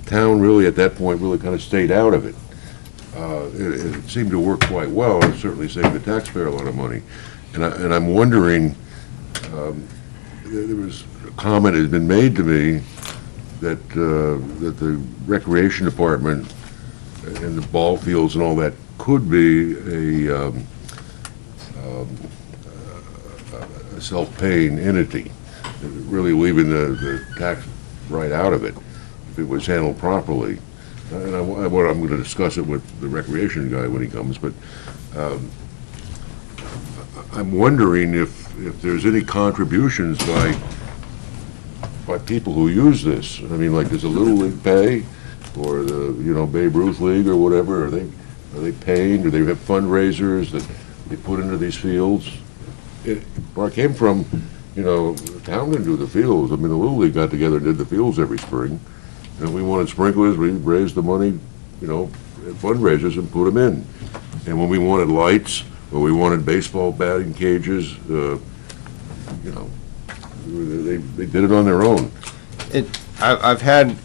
town really, at that point, really kind of stayed out of it. It seemed to work quite well, and certainly saved the taxpayer a lot of money. And I'm wondering, there was a comment has been made to me that the recreation department and the ball fields and all that could be a self-paying entity, really leaving the tax right out of it if it was handled properly. And I'm going to discuss it with the recreation guy when he comes, but I'm wondering if there's any contributions by people who use this. I mean, like, does the Little League pay, or the Babe Ruth League or whatever? Are they paying? Do they have fundraisers that they put into these fields? Where I came from, the town didn't do the fields. I mean, the Little League got together and did the fields every spring. And we wanted sprinklers, we raised the money, at fundraisers and put them in. And when we wanted lights, or we wanted baseball batting cages, they did it on their own. I've had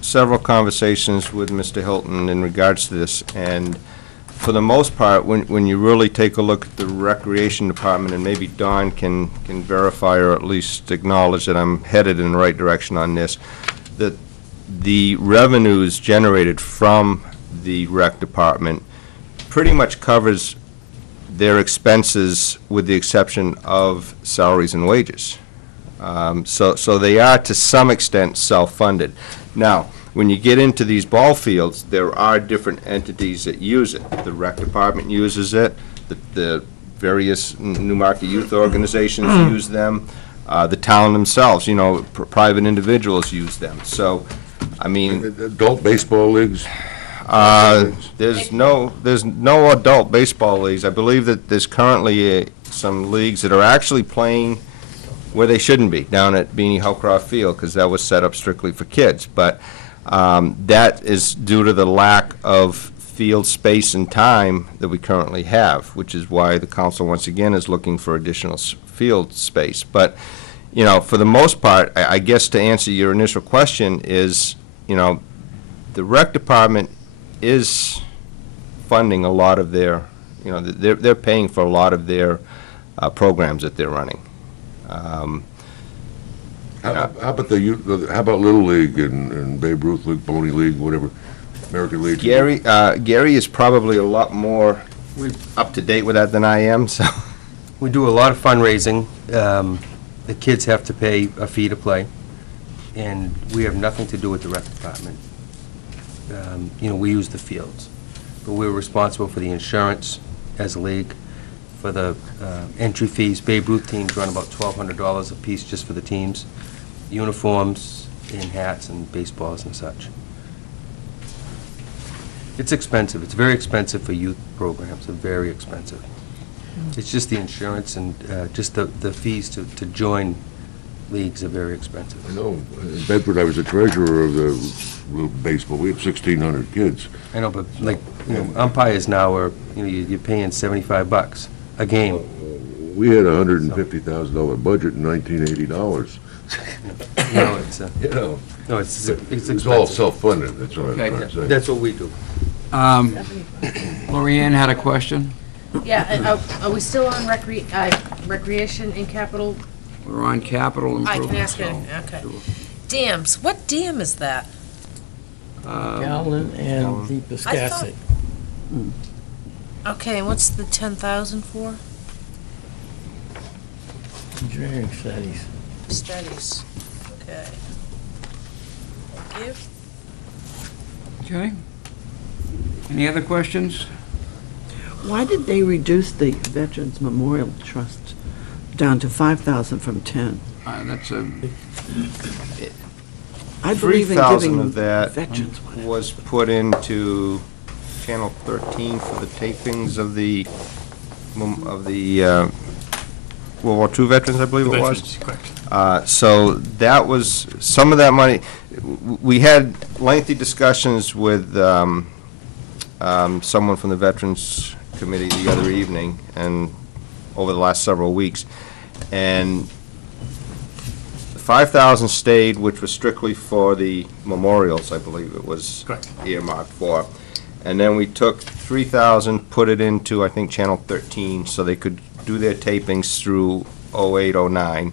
several conversations with Mr. Hilton in regards to this, and for the most part, when you really take a look at the recreation department, and maybe Don can verify or at least acknowledge that I'm headed in the right direction on this, that the revenues generated from the rec department pretty much covers their expenses with the exception of salaries and wages. So they are to some extent self-funded. Now, when you get into these ball fields, there are different entities that use it. The rec department uses it, the various Newmarket youth organizations use them, the town themselves, private individuals use them. So, I mean, Adult baseball leagues? there's no adult baseball leagues. I believe that there's currently some leagues that are actually playing where they shouldn't be, down at Beanie Howcroft Field, because that was set up strictly for kids. But that is due to the lack of field space and time that we currently have, which is why the council, once again, is looking for additional field space. But, for the most part, I guess to answer your initial question is, the rec department is funding a lot of their, they're paying for a lot of their programs that they're running. How about how about Little League and Babe Ruth League, Pony League, whatever, American League? Gary is probably a lot more up to date with that than I am, so. We do a lot of fundraising. The kids have to pay a fee to play, and we have nothing to do with the rec department. We use the fields, but we're responsible for the insurance as a league, for the entry fees. Babe Ruth teams run about $1,200 a piece just for the teams, uniforms and hats and baseballs and such. It's expensive. It's very expensive for youth programs. They're very expensive. It's just the insurance and just the fees to join leagues are very expensive. I know, in Bedford, I was the treasurer of the baseball. We had 1,600 kids. I know, but like, umpires now are, you're paying $75 a game. We had a $150,000 budget in $1980. No, it's, You know, no, it's it's all expensive. self-funded, that's what I'm Okay. trying to say. That's what we do. Lorianne had a question? Yeah, are we still on recreation and capital? We're on capital I improvement. can ask you, okay. Dams, what dam is that? Gallon and the Piscasset. Okay, and what's the 10,000 for? Engineering studies. Studies, okay. Thank you. Okay. Any other questions? Why did they reduce the Veterans Memorial Trust down to 5,000 from 10? That's a, I believe in 3,000 giving of that veterans one. was put into Channel 13 for the tapings of the World War II veterans, I believe it was. Veterans, correct. So that was, some of that money, we had lengthy discussions with someone from the Veterans Committee the other evening, and over the last several weeks, and 5,000 stayed, which was strictly for the memorials, I believe it was Correct. earmarked for. And then we took 3,000, put it into, I think, Channel 13, so they could do their tapings through 08, 09.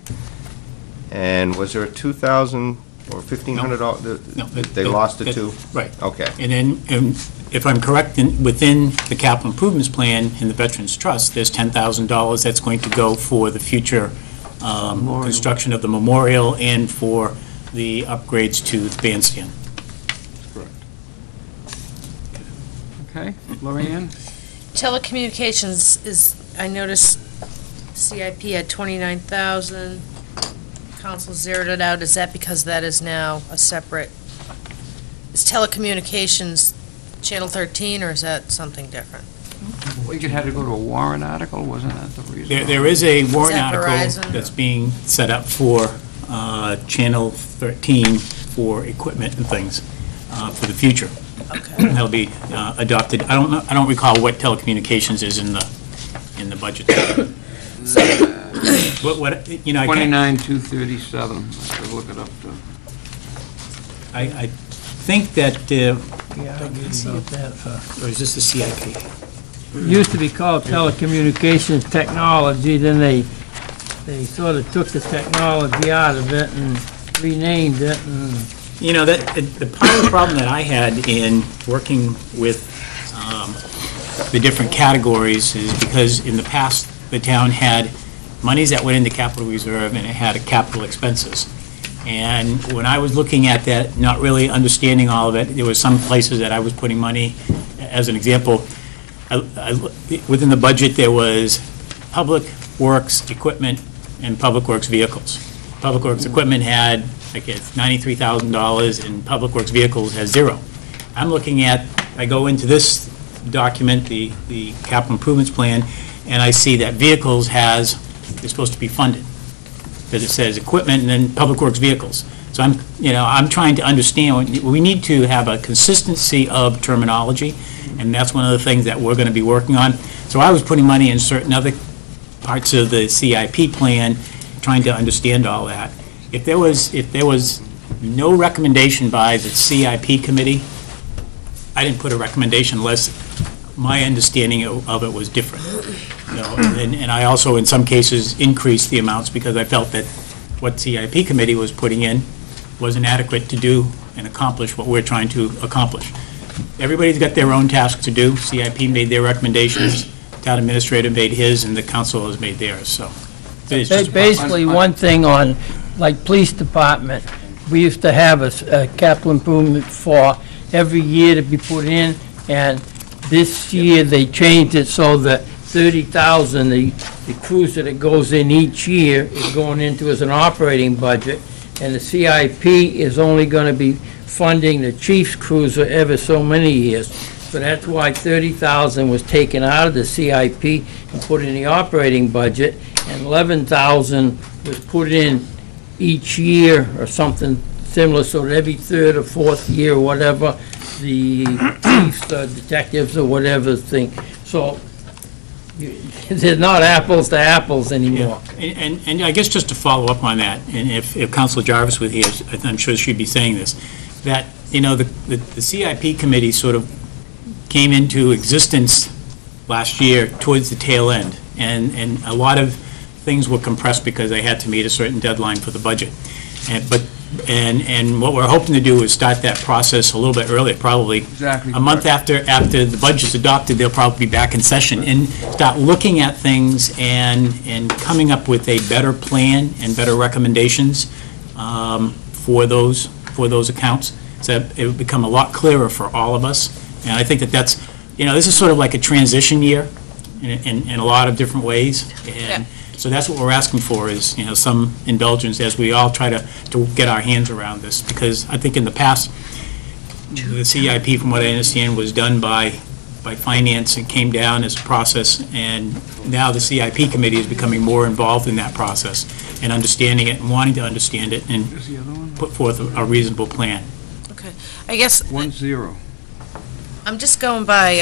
And was there a 2,000 or $1,500? No, They lost it too? Right. Okay. And then, if I'm correct, within the capital improvements plan in the Veterans Trust, there's $10,000 that's going to go for the future construction of the memorial and for the upgrades to the bandstand. okay. Lorianne? Telecommunications is, I noticed CIP had 29,000, council zeroed it out. Is that because that is now a separate, is telecommunications Channel 13, or is that something different? We had to go to a warrant article, wasn't that the reason? There is a warrant that article Verizon? that's being set up for Channel 13 for equipment and things for the future. Okay. That'll be adopted. I don't recall what telecommunications is in the budget. What, you know, I can't. 29,237, I could look it up too. I think that, Yeah, I see that. or is this the CIP? Used to be called telecommunications technology, then they sort of took the technology out of it and renamed it, and You know, that the part of the problem that I had in working with the different categories is because in the past, the town had monies that went into capital reserve and it had capital expenses. And when I was looking at that, not really understanding all of it, there were some places that I was putting money, as an example, within the budget, there was public works equipment and public works vehicles. Public works equipment had, I guess, $93,000, and public works vehicles has zero. I'm looking at, I go into this document, the capital improvements plan, and I see that vehicles is supposed to be funded, because it says equipment and then public works vehicles. So I'm trying to understand, we need to have a consistency of terminology, and that's one of the things that we're going to be working on. So I was putting money in certain other parts of the CIP plan, trying to understand all that. If there was no recommendation by the CIP committee, I didn't put a recommendation unless my understanding of it was different. You know, and I also, in some cases, increased the amounts because I felt that what CIP committee was putting in wasn't adequate to do and accomplish what we're trying to accomplish. Everybody's got their own tasks to do. CIP made their recommendations, town administrator made his, and the council has made theirs, so. It's just a basically one thing on, like, police department, we used to have a capital improvement for every year to be put in, and this year they changed it so that 30,000, the cruiser that goes in each year is going into as an operating budget, and the CIP is only going to be funding the chief's cruiser every so many years. So that's why 30,000 was taken out of the CIP and put in the operating budget, and 11,000 was put in each year or something similar, so that every third or fourth year, or whatever, the chiefs, the detectives, or whatever think. So they're not apples to apples anymore. And I guess just to follow up on that, and if Councilor Jarvis was here, I'm sure she'd be saying this, that, you know, the CIP committee sort of came into existence last year towards the tail end, and a lot of things were compressed because they had to meet a certain deadline for the budget. And what we're hoping to do is start that process a little bit earlier, probably Exactly a month correct. after the budget's adopted. They'll probably be back in session and start looking at things and coming up with a better plan and better recommendations for those accounts. So it would become a lot clearer for all of us. And I think that's, you know, this is sort of like a transition year in a lot of different ways. And so that's what we're asking for is, you know, some indulgence as we all try to get our hands around this. Because I think in the past, the CIP, from what I understand, was done by finance and came down as a process. And now the CIP committee is becoming more involved in that process and understanding it and wanting to understand it and put forth a reasonable plan. Okay, I guess 1-0. I'm just going by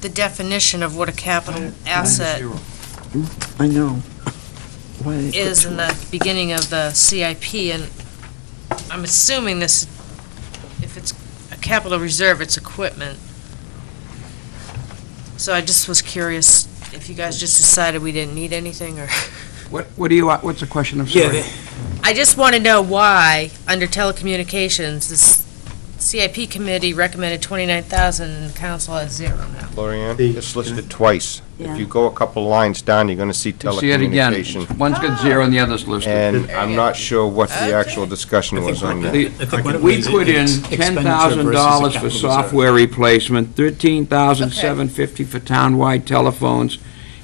the definition of what a capital asset I know. Why they put is two in the beginning of the CIP, and I'm assuming this, if it's a capital reserve, it's equipment. So I just was curious if you guys just decided we didn't need anything, or... What do you, what's the question? I'm sorry. I just want to know why, under telecommunications, this CIP committee recommended 29,000 and council has 0 now. Lorianne, it's listed twice. Yeah. If you go a couple lines down, you're going to see You see it again. telecommunication. One's got 0 and the other's listed. And I'm not sure what the actual discussion was on that. We put in $10,000 for software replacement, $13,750 for townwide telephones,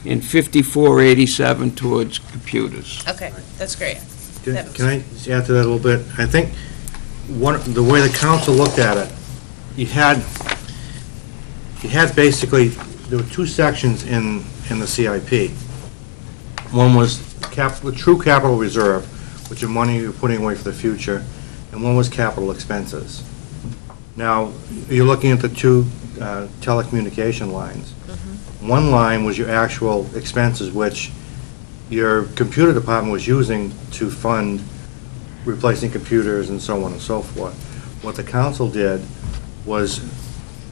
and $54,87 towards computers. Okay, that's great. Can I just add to that a little bit? I think the way the council looked at it, you had basically, there were two sections in the CIP. One was the true capital reserve, which is money you're putting away for the future, and one was capital expenses. Now, you're looking at the two telecommunication lines. One line was your actual expenses, which your computer department was using to fund replacing computers and so on and so forth. What the council did was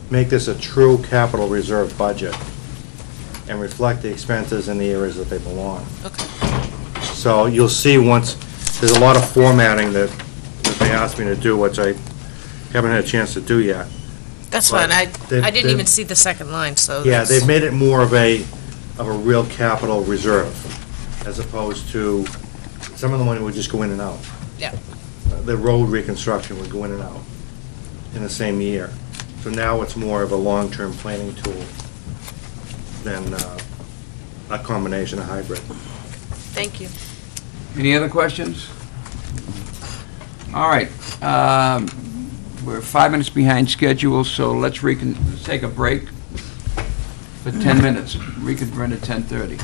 make this a true capital reserve budget and reflect the expenses in the areas that they belong. Okay. So you'll see once, there's a lot of formatting that they asked me to do, which I haven't had a chance to do yet. That's But fine. they- I didn't they- even see the second line, so Yeah, that's... they've made it more of a real capital reserve, as opposed to, some of the money would just go in and out. Yeah. The road reconstruction would go in and out in the same year. So now it's more of a long-term planning tool than a combination, a hybrid. Thank you. Any other questions? All right. We're 5 minutes behind schedule, so let's take a break for 10 minutes. Reconvene at 10:30.